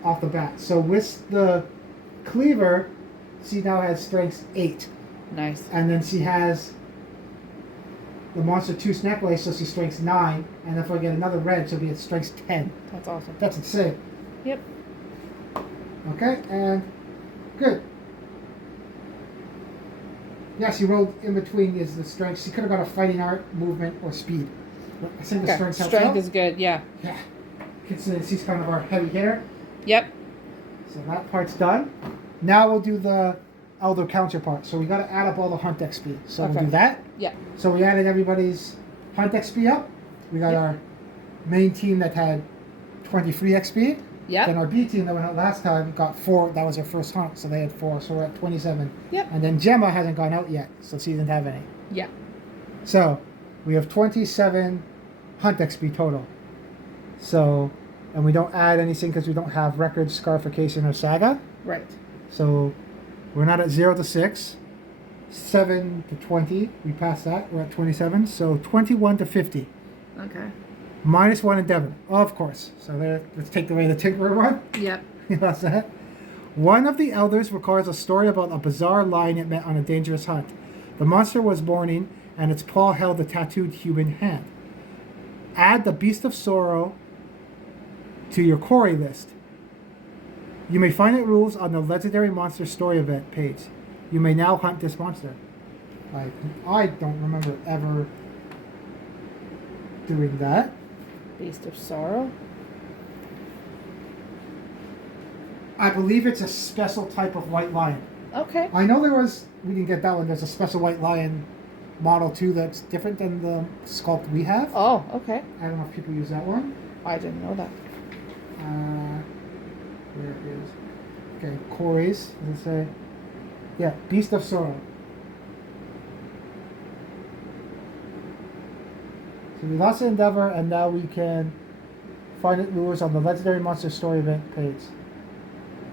Off the bat. So with the cleaver, she now has strength 8. Nice. And then she has the monster 2 necklace, so she's strength 9. And if I get another red, she'll be at strength 10. That's awesome. That's insane. Yep. Okay, and good. Yeah, she rolled in between is the strength. She could have got a fighting art, movement, or speed. But I think the strength helps Strength out. is good, yeah. Yeah. Considering she's kind of our heavy hitter. Yep. So that part's done. Now we'll do the Elder counterpart. So we got to add up all the hunt XP. So we'll do that. Yeah. So we added everybody's hunt XP up. We got our main team that had 23 XP. Yep. Then our B team that went out last time got 4. That was their first hunt, so they had 4. So we're at 27. Yep. And then Gemma hasn't gone out yet, so she didn't have any. Yeah. So we have 27 hunt XP total. So, and we don't add anything because we don't have records, scarification, or saga. Right. So we're not at 0 to 6. 7 to 20. We passed that. We're at 27. So 21 to 50. Okay. Minus 1 in Devon. Oh, of course. So there, let's take away the Tinkerer one. Yep. You lost that. One of the elders records a story about a bizarre lion it met on a dangerous hunt. The monster was mourning, and its paw held a tattooed human hand. Add the Beast of Sorrow to your quarry list. You may find it rules on the Legendary Monster Story Event page. You may now hunt this monster. I don't remember ever doing that. Beast of Sorrow. I believe it's a special type of white lion. Okay. I know we didn't get that one, there's a special white lion model too that's different than the sculpt we have. Oh, okay. I don't know if people use that one. I didn't know that. Where is... Okay, quarries, does it say? Yeah, Beast of Sorrow. So we lost the Endeavor, and now we can find it lures on the Legendary Monster Story Event page.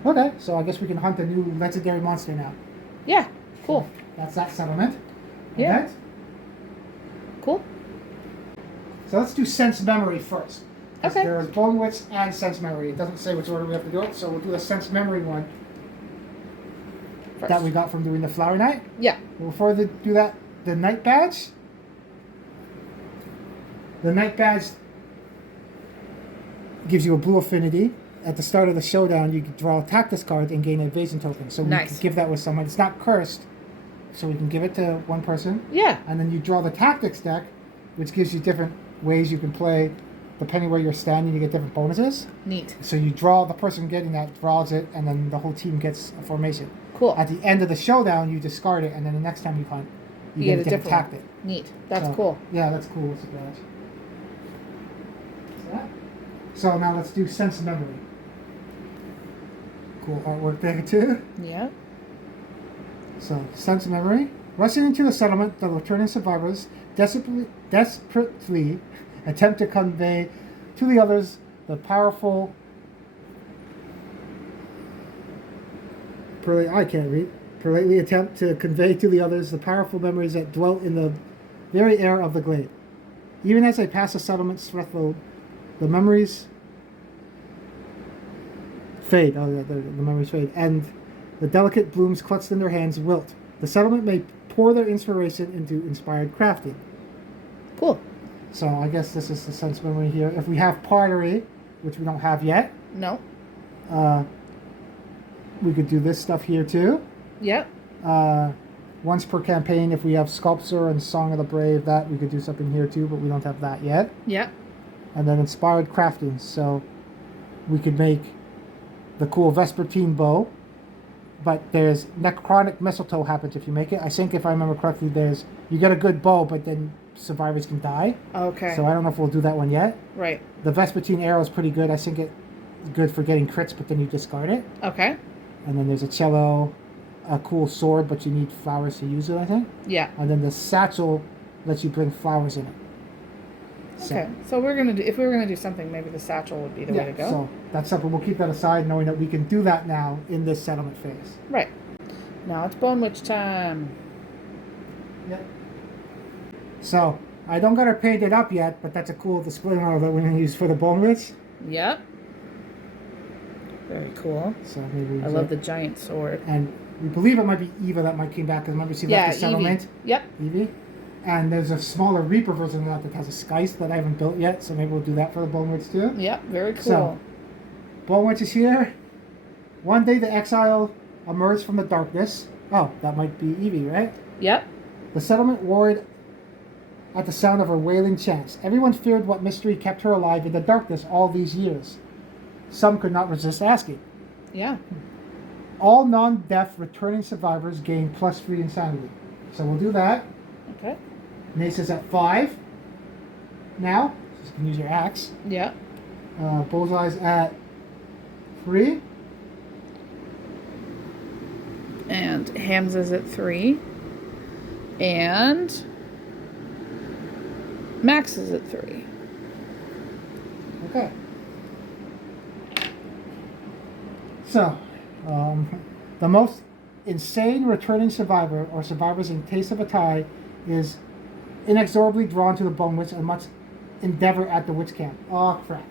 Okay, so I guess we can hunt a new Legendary Monster now. Yeah. Cool. That's that settlement. Yeah. Event. Cool. So let's do sense memory first. Okay. There is bone witch and sense memory. It doesn't say which order we have to do it, so we'll do the sense memory one First. that we got from doing the flower night. Yeah. Before we do that, the night badge. The night badge gives you a blue affinity. At the start of the showdown, you can draw a tactics card and gain an evasion token. So we can give that with someone. It's not cursed, so we can give it to one person. Yeah. And then you draw the tactics deck, which gives you different ways you can play. Depending where you're standing, you get different bonuses. Neat. So you draw, the person getting that draws it, and then the whole team gets a formation. Cool. At the end of the showdown, you discard it, and then the next time you hunt, you get a different tactic. Neat. That's So, cool. Yeah, that's cool. What's the badge? So now let's do sense memory. Cool artwork there too. Yeah. So sense memory. Rushing into the settlement, the returning survivors desperately attempt to convey to the others the powerful. I can't read. Politely attempt to convey to the others the powerful memories that dwelt in the very air of the glade. Even as they pass the settlement's threshold, the memories fade. Oh, yeah, the memories fade, and the delicate blooms clutched in their hands wilt. The settlement may pour their inspiration into inspired crafting. Cool. So I guess this is the sense memory here. If we have pottery, which we don't have yet, No. we could do this stuff here too. Yep. Once per campaign, if we have sculpture and Song of the Brave, that we could do something here too, but we don't have that yet. Yep. And then inspired crafting, so we could make the cool Vespertine bow, but there's necrotic mistletoe happens if you make it. I think if I remember correctly, you get a good bow, but then survivors can die. Okay. So I don't know if we'll do that one yet. Right. The Vespertine arrow is pretty good. I think it's good for getting crits, but then you discard it. Okay. And then there's a cello, a cool sword, but you need flowers to use it, I think. Yeah. And then the satchel lets you bring flowers in it. Okay. So we're gonna do. If we were gonna do something, maybe the satchel would be the way to go. So that's something we'll keep that aside, knowing that we can do that now in this settlement phase. Right. Now it's Bone Witch time. Yep. So I don't got her painted up yet, but that's a cool display model that we're gonna use for the Bone Witch. Yep. Very cool. So maybe we I love the giant sword. And we believe it might be Eva that might came back because remember she left the settlement. Evie. Yep. Evie. And there's a smaller Reaper version of that has a Skice that I haven't built yet, so maybe we'll do that for the Bone Witch too. Yep. Very cool. So, Bone Witch is here. One day the exile emerged from the darkness. Oh, that might be Evie, right? Yep. The settlement roared at the sound of her wailing chants. Everyone feared what mystery kept her alive in the darkness all these years. Some could not resist asking. Yeah. All non-deaf returning survivors gain +3 insanity. So we'll do that. Okay. Nace is at 5 now. So you can use your axe. Yep. Bullseye's at 3. And Hamza's at 3. And Max is at 3. Okay. So, the most insane returning survivor or survivors in case of a tie is inexorably drawn to the Bone Witch and must endeavor at the witch camp. Oh crap.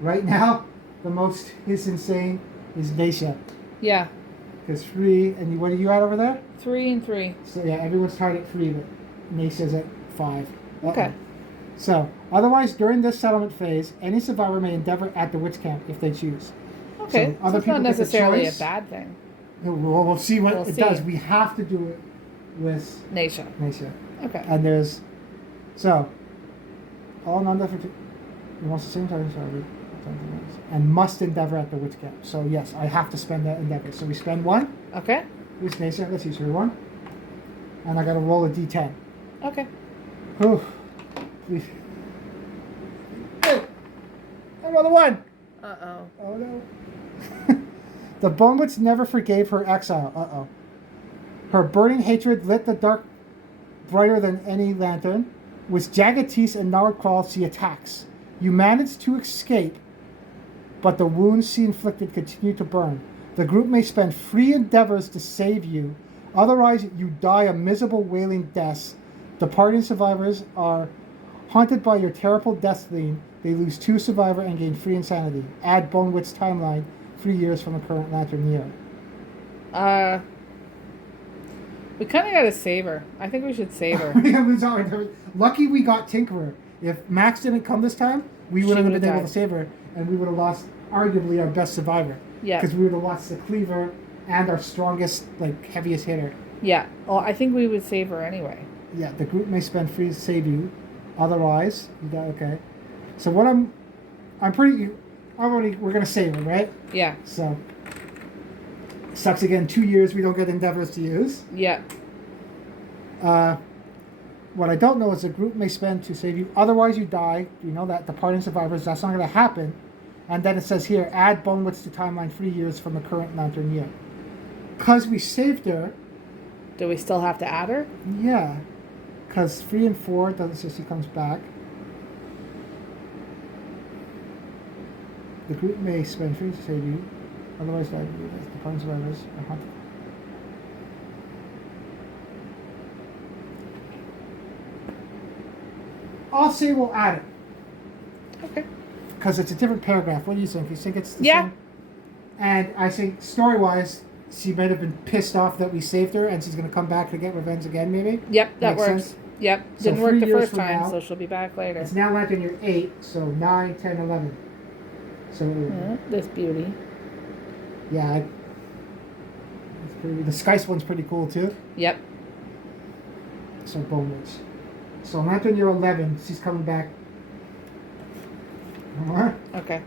Right now, the most is insane is Dacia. Yeah. Because 3, and what are you at over there? 3 and 3. So yeah, everyone's tied at 3, but Nacia's at 5. Okay. So, otherwise, during this settlement phase, any survivor may endeavor at the witch camp if they choose. Okay. So other it's not people get the necessarily a choice. bad thing. We'll see what We'll it see. does. We have to do it with Nacia. Nacia. Okay. And there's... So, all non-deaf... Wants the same time, sorry. And must endeavor at the witch camp. So yes, I have to spend that endeavor. So we spend 1. Okay. Use Nacia. Let's use her 1. And I got to roll a d10. Okay. Whew. Please. Hey! I rolled a 1! Uh-oh. Oh no. The Bone Witch never forgave her exile. Uh-oh. Her burning hatred lit the dark brighter than any lantern. With jagged teeth and gnarled claws, she attacks. You manage to escape, but the wounds she inflicted continue to burn. The group may spend 3 endeavors to save you Otherwise, you die a miserable wailing death. Departing survivors are haunted by your terrible death theme. They lose 2 survivor and gain 3 insanity. Add Bonewit's timeline 3 years from the current lantern year. We kind of gotta save her. I think we should save her. Lucky we got Tinkerer. If Max didn't come this time, we would have been able to save her, and we would have lost arguably our best survivor. Yeah. Because we would have lost the cleaver and our strongest, heaviest hitter. Yeah. Well, I think we would save her anyway. Yeah, the group may spend free to save you. Otherwise, you got okay. So what we're gonna save her, right? Yeah. So sucks again. 2 years we don't get endeavors to use. Yeah. What I don't know is the group may spend to save you. Otherwise, you die. You know that departing survivors. That's not going to happen. And then it says here, add Bonewitz to timeline 3 years from the current lantern year. Because we saved her. Do we still have to add her? Yeah. Because 3 and 4 doesn't say she comes back. The group may spend 3 to save you. Otherwise, departing survivors are haunted. I'll say we'll add it. Okay. Because it's a different paragraph. What do you think? You think it's the Yeah. same? And I think story-wise, she might have been pissed off that we saved her, and she's going to come back to get revenge again, maybe? Yep, that Makes works. sense? Yep, So didn't work 3 the years first from time, now- so she'll be back later. It's now lantern year 8, so 9, 10, 11. So, This beauty. yeah. The Skice one's pretty cool, too. Yep. So, Bonewitz. So, lantern year 11, she's coming back. More. Okay.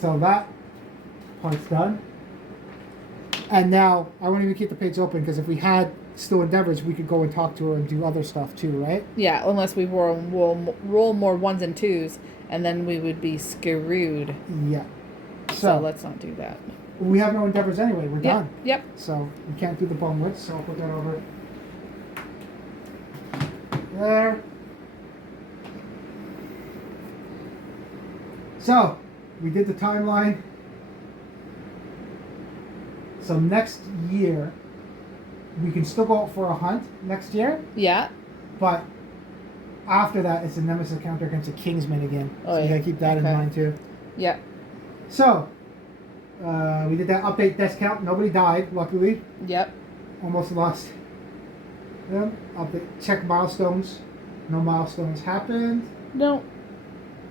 So that part's done. And now, I won't even keep the page open, because if we had still endeavors, we could go and talk to her and do other stuff too, right? Yeah, unless we roll more 1s and 2s, and then we would be screwed. Yeah. So let's not do that. We have no endeavors anyway. We're done. Yep. So we can't do the Bonewitz, so I'll put that over there. So, we did the timeline. So next year, we can still go out for a hunt next year, Yeah. but after that, it's a Nemesis counter against a Kingsman again. Oh, So you yeah. gotta keep that in Okay. mind too. Yep. So, we did that update death count. Nobody died, luckily. Yep. Almost lost them. Update check milestones. No milestones happened. No.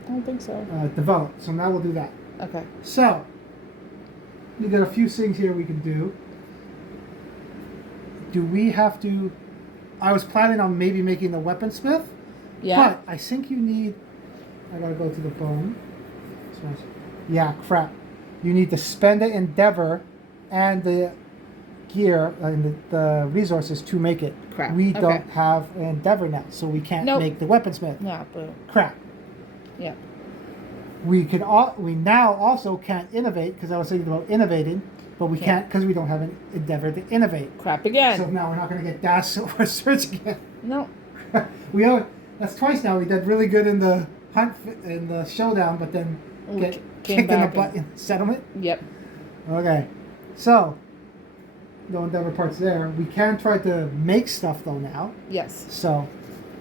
I don't think so. Develop. So now we'll do that. Okay. So, we got a few things here we can do. Do we have to... I was planning on maybe making the weaponsmith. Yeah. But I think you need... I gotta go to the phone. Yeah, crap. You need to spend the endeavor and the gear and the resources to make it. Crap. We Okay. don't have an endeavor now, so we can't Nope. make the weaponsmith. Yeah, boo. Crap. Yeah. We now also can't innovate, because I was thinking about innovating, but we can't because we don't have an endeavor to innovate. Crap again. So now we're not going to get dash or search again. No. That's twice now. We did really good in the hunt in the showdown, but then get came kicked in the back butt in settlement. Yep. Okay, so no endeavor parts there. We can try to make stuff though now. Yes. So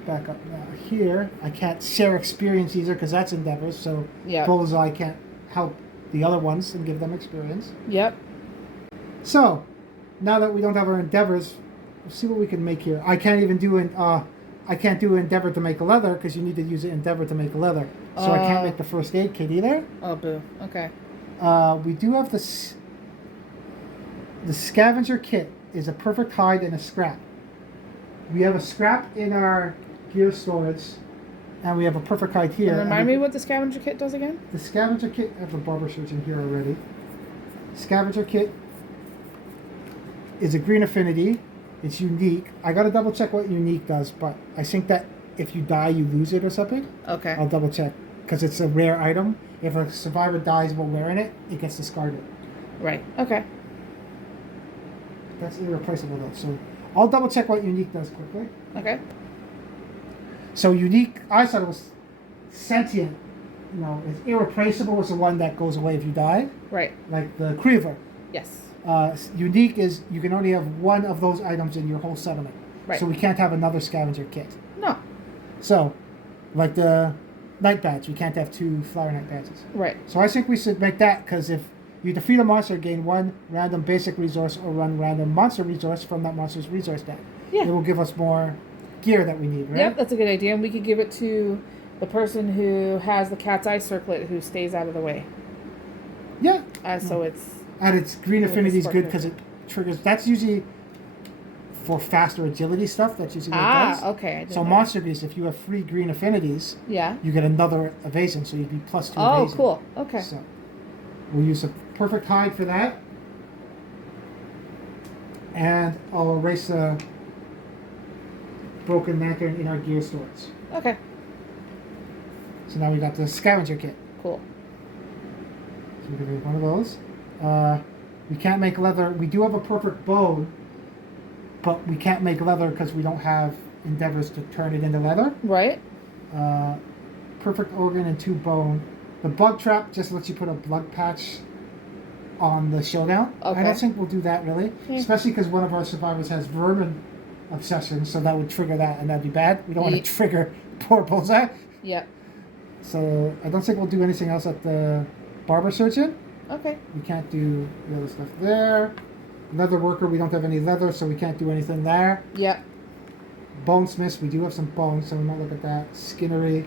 back up now here. I can't share experience either because that's endeavors. So Yep. Bullseye can't help the other ones and give them experience. Yep. So now that we don't have our endeavors, we'll see what we can make here. I can't even do I can't do endeavor to make a leather because you need to use an endeavor to make a leather. So I can't make the first aid kit either. Oh, boo. Okay. We do have the scavenger kit is a perfect hide and a scrap. We have a scrap in our gear storage, and we have a perfect hide here. And remind me what the scavenger kit does again? The scavenger kit, I have the barber shirts in here already. Scavenger kit is a green affinity. It's unique. I gotta double check what unique does, but I think that if you die, you lose it or something. Okay. I'll double check because it's a rare item. If a survivor dies while wearing it, it gets discarded. Right. Okay. That's irreplaceable though. So I'll double check what unique does quickly. Okay. So unique, I thought it was sentient. You know, it's irreplaceable is the one that goes away if you die, Right. like the Creever. Yes. Unique is you can only have one of those items in your whole settlement. Right. So we can't have another scavenger kit. No. So, like the night badge, we can't have 2 flower night badges. Right. So I think we should make that, because if you defeat a monster, gain 1 random basic resource or 1 random monster resource from that monster's resource deck. Yeah. It will give us more gear that we need, right? Yep, that's a good idea. And we could give it to the person who has the cat's eye circlet who stays out of the way. Yeah. So it's... And its green With affinity is the good sparkler. because it triggers. That's usually for faster agility stuff. That's usually what it does. Okay. I didn't So know monster beast, if you have free green affinities, that. Yeah. you get another evasion, so you'd be +2 Oh, evasion. cool. Okay. So we'll use a perfect hide for that. And I'll erase the broken lantern in our gear stores. Okay. So now we got the scavenger kit. Cool. So we're going to make one of those. We can't make leather. We do have a perfect bone, but we can't make leather because we don't have endeavors to turn it into leather. Right. Perfect organ and 2 bone. The bug trap just lets you put a blood patch on the showdown. Okay. I don't think we'll do that really, Yeah. especially because one of our survivors has vermin obsession, so that would trigger that, and that'd be bad. We don't want to trigger poor Bullseye. Yep. So I don't think we'll do anything else at the barber surgeon. Okay. We can't do the other stuff there. Leather worker, we don't have any leather, so we can't do anything there. Yep. Bonesmiths, we do have some bones, so we might look at that. Skinnery.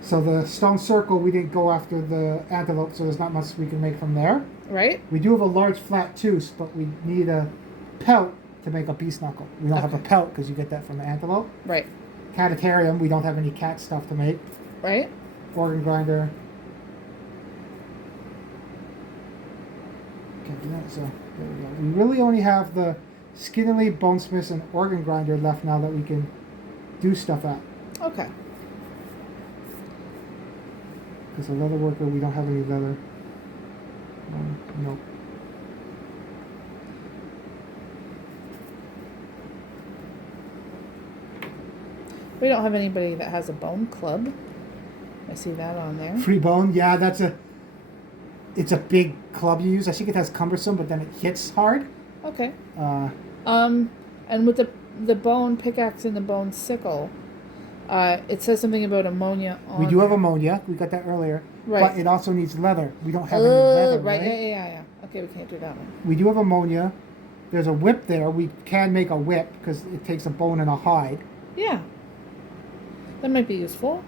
So the stone circle, we didn't go after the antelope, so there's not much we can make from there. Right. We do have a large flat tooth, but we need a pelt to make a beast knuckle. We don't have a Okay. pelt because you get that from the antelope. Right. Catatarium, we don't have any cat stuff to make. Right. Organ grinder. Can't do that, so there we go. We really only have the Skinnery, Bonesmiths, and organ grinder left now that we can do stuff at. Okay. Because the leather worker, we don't have any leather. Nope. We don't have anybody that has a bone club. I see that on there. Free bone, yeah, it's a big club you use. I think it has cumbersome, but then it hits hard. Okay. Uh, And with the bone pickaxe and the bone sickle, it says something about ammonia on we do have there. ammonia. We got that earlier. Right. But it also needs leather. We don't have any leather, right. right? Yeah. Okay, we can't do that one. We do have ammonia. There's a whip there. We can make a whip because it takes a bone and a hide. Yeah. That might be useful.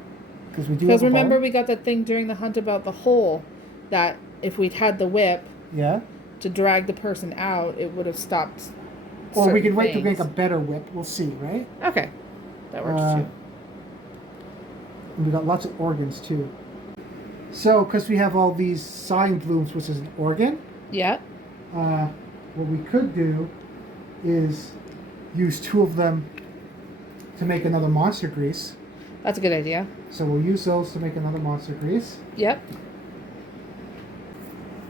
Because we do Because have a remember, bone. we got that thing during the hunt about the hole that if we'd had the whip Yeah. to drag the person out, it would have stopped. Or we certain could wait to things. make a better whip. We'll see, right? Okay, that works too. And we got lots of organs too. So, because we have all these sign blooms, which is an organ, Yeah. what we could do is use 2 of them to make another monster grease. That's a good idea. So we'll use those to make another monster grease. Yep.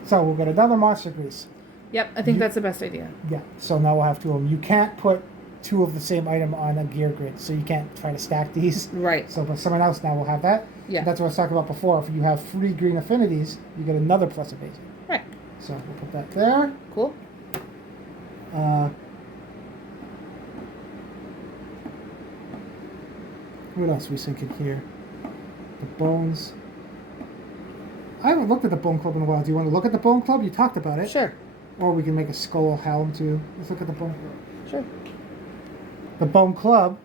So we'll get another monster grease. Yep. I think that's the best idea. Yeah. So now we'll have 2 of them. You can't put 2 of the same item on a gear grid, so you can't try to stack these. Right. So, but someone else now will have that. Yeah. That's what I was talking about before. If you have free green affinities, you get another plus evasion. Right. So we'll put that there. Cool. What else we thinking here? The bones. I haven't looked at the bone club in a while. Do you want to look at the bone club? You talked about it. Sure. Or we can make a skull helm too. Let's look at the bone club. Sure. The bone club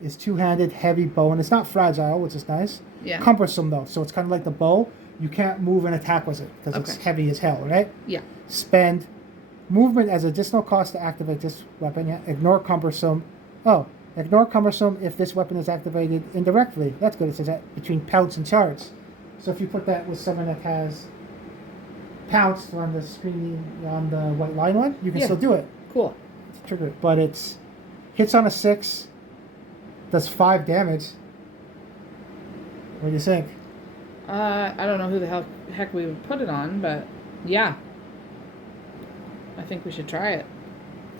is 2-handed, heavy bone. It's not fragile, which is nice. Yeah. Cumbersome though, so it's kind of like the bow. You can't move and attack with it because it's Okay. heavy as hell, right? Yeah. Spend movement as additional cost to activate this weapon. Yeah. Ignore cumbersome. Oh, ignore cumbersome if this weapon is activated indirectly. That's good. It says that between pounce and charge. So if you put that with someone that has pounce on the screen on the white line one, you can Yeah. still do it. Cool. To trigger it. But it's hits on a 6, does 5 damage. What do you think? I don't know who the heck we would put it on, but yeah. I think we should try it.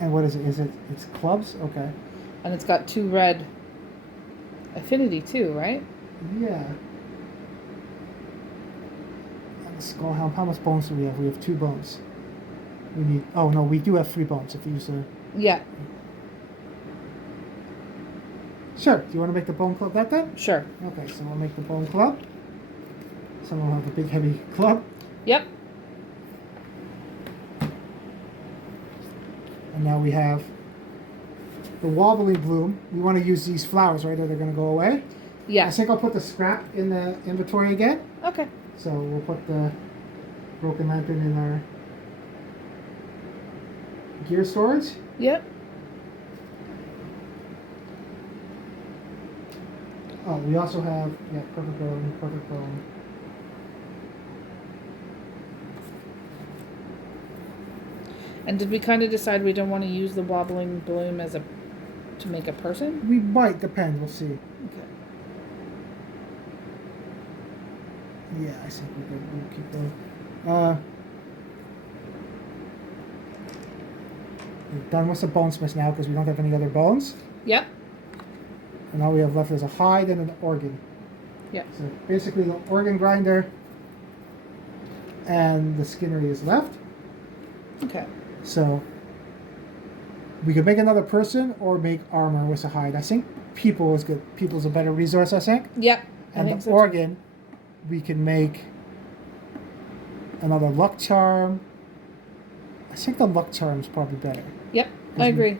And what is it? It's clubs? Okay. And it's got 2 red affinity too, right? Yeah. Skullhound. How much bones do we have? We have 2 bones. We need. Oh no, we do have 3 bones. If you use the. Yeah. Sure. Do you want to make the bone club that then? Sure. Okay, so we'll make the bone club. Someone will have a big heavy club. Yep. And now we have the wobbling bloom. We want to use these flowers, right? Or they're going to go away. Yeah. I think I'll put the scrap in the inventory again. Okay. So we'll put the broken lantern in our gear storage. Yep. Oh, we also have, yeah, perfect bone, perfect bone. And did we kind of decide we don't want to use the wobbling bloom as to make a person? We might, depend, we'll see. Okay. Yeah, I think we'll keep those. We're done with the bonesmith now because we don't have any other bones. Yep. And all we have left is a hide and an organ. Yep. So basically the organ grinder and the skinnery is left. Okay. So we could make another person or make armor with a hide. I think people is good. People's a better resource, I think. Yep. And the organ, we can make another luck charm. I think the luck charm is probably better. Yep. I agree.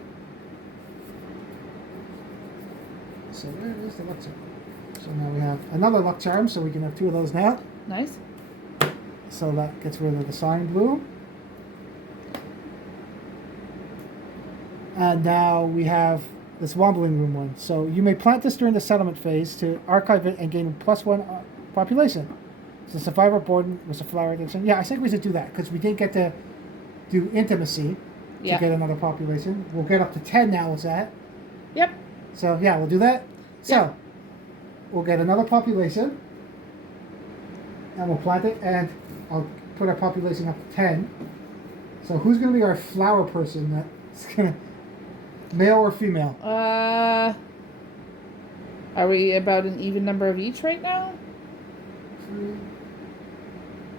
So where is the luck charm? So now we have another luck charm, so we can have 2 of those now. Nice. So that gets rid of the sign blue. And now we have this wobbling room one. So you may plant this during the settlement phase to archive it and gain +1 population. So survivor born with a flower addiction. Yeah, I think we should do that because we didn't get to do intimacy to get another population. We'll get up to 10 now with that. Yep. So yeah, we'll do that. So we'll get another population and we'll plant it and I'll put our population up to 10. So who's going to be our flower person that's going to... Male or female? Are we about an even number of each right now? 3.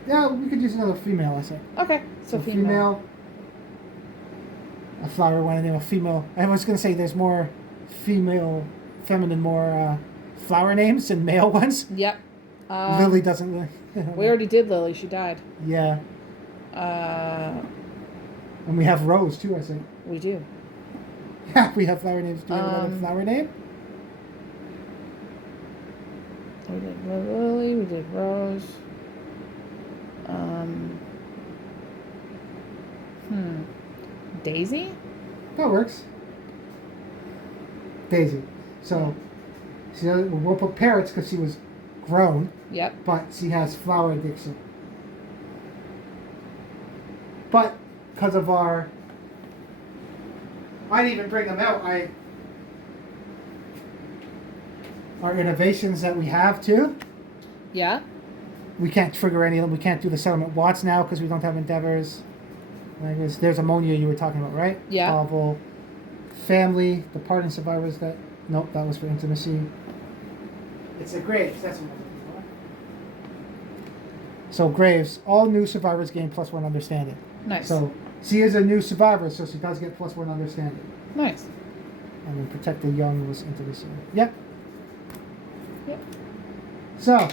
Yeah, we could use another female, I think. Okay, so female. A flower one, and a female. I was going to say there's more feminine, more flower names than male ones. Yep. Lily doesn't really. We already did Lily. She died. Yeah. And we have Rose too, I think. We do. Yeah, we have flower names. Do we have another flower name? We did Lily, we did Rose. Daisy? That works. Daisy. So, we'll put parrots because she was grown. Yep. But she has flower addiction. But because of our... I didn't even bring them out. Our innovations that we have too. Yeah. We can't trigger any of them. We can't do the settlement watts now because we don't have endeavors. There's ammonia you were talking about, right? Yeah. Novel, family, departing survivors. Nope, that was for intimacy. It's the graves. That's what I'm looking for. So graves, all new survivors gain +1 understanding. Nice. So she is a new survivor, so she does get +1 understanding. Nice. And then protect the young was intimacy. Yep. Yep. So, I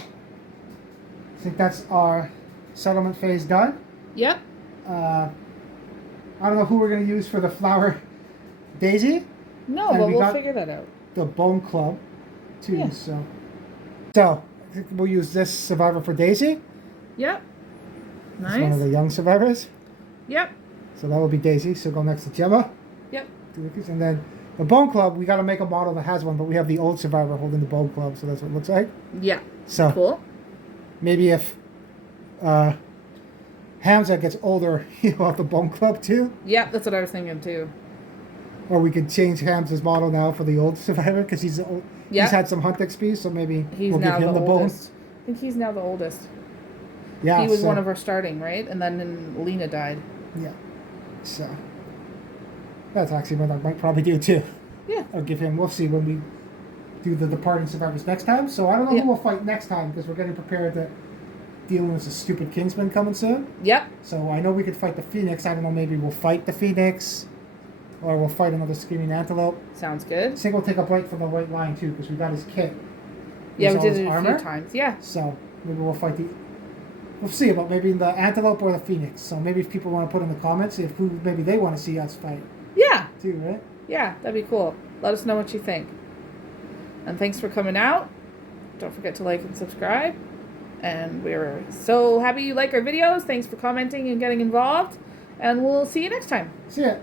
think that's our settlement phase done. Yep. I don't know who we're going to use for the flower Daisy. No, And but we we'll got figure that out. The bone club, too. Yeah. So I think we'll use this survivor for Daisy. Yep. Nice. It's one of the young survivors. Yep. So that will be Daisy. So go next to Gemma. Yep. And then the bone club, we got to make a model that has one, but we have the old survivor holding the bone club, so that's what it looks like. Yeah. So cool. Maybe if Hamza gets older, he'll have the bone club too. Yeah, that's what I was thinking too. Or we could change Hamza's model now for the old survivor because he's had some hunt XP, so maybe we'll give him the bones. I think he's now the oldest. Yeah, he was one of our starting, right? And then Lena died. Yeah. So that's actually what I might probably do too. Yeah. I'll give him. We'll see when we do the departing survivors next time. So I don't know who we'll fight next time because we're getting prepared to dealing with a stupid Kingsman coming soon. Yep. So I know we could fight the Phoenix. I don't know, maybe we'll fight the Phoenix, or we'll fight another Screaming Antelope. Sounds good. I think we'll take a break from the White Lion too, because we got his kit. Yeah, we all did his it a armor. few times. Yeah. So maybe we'll fight the. We'll see about maybe the Antelope or the Phoenix. So maybe if people want to put in the comments if who maybe they want to see us fight Yeah. too, right? Yeah, that'd be cool. Let us know what you think. And thanks for coming out. Don't forget to like and subscribe. And we're so happy you like our videos. Thanks for commenting and getting involved. And we'll see you next time. See ya.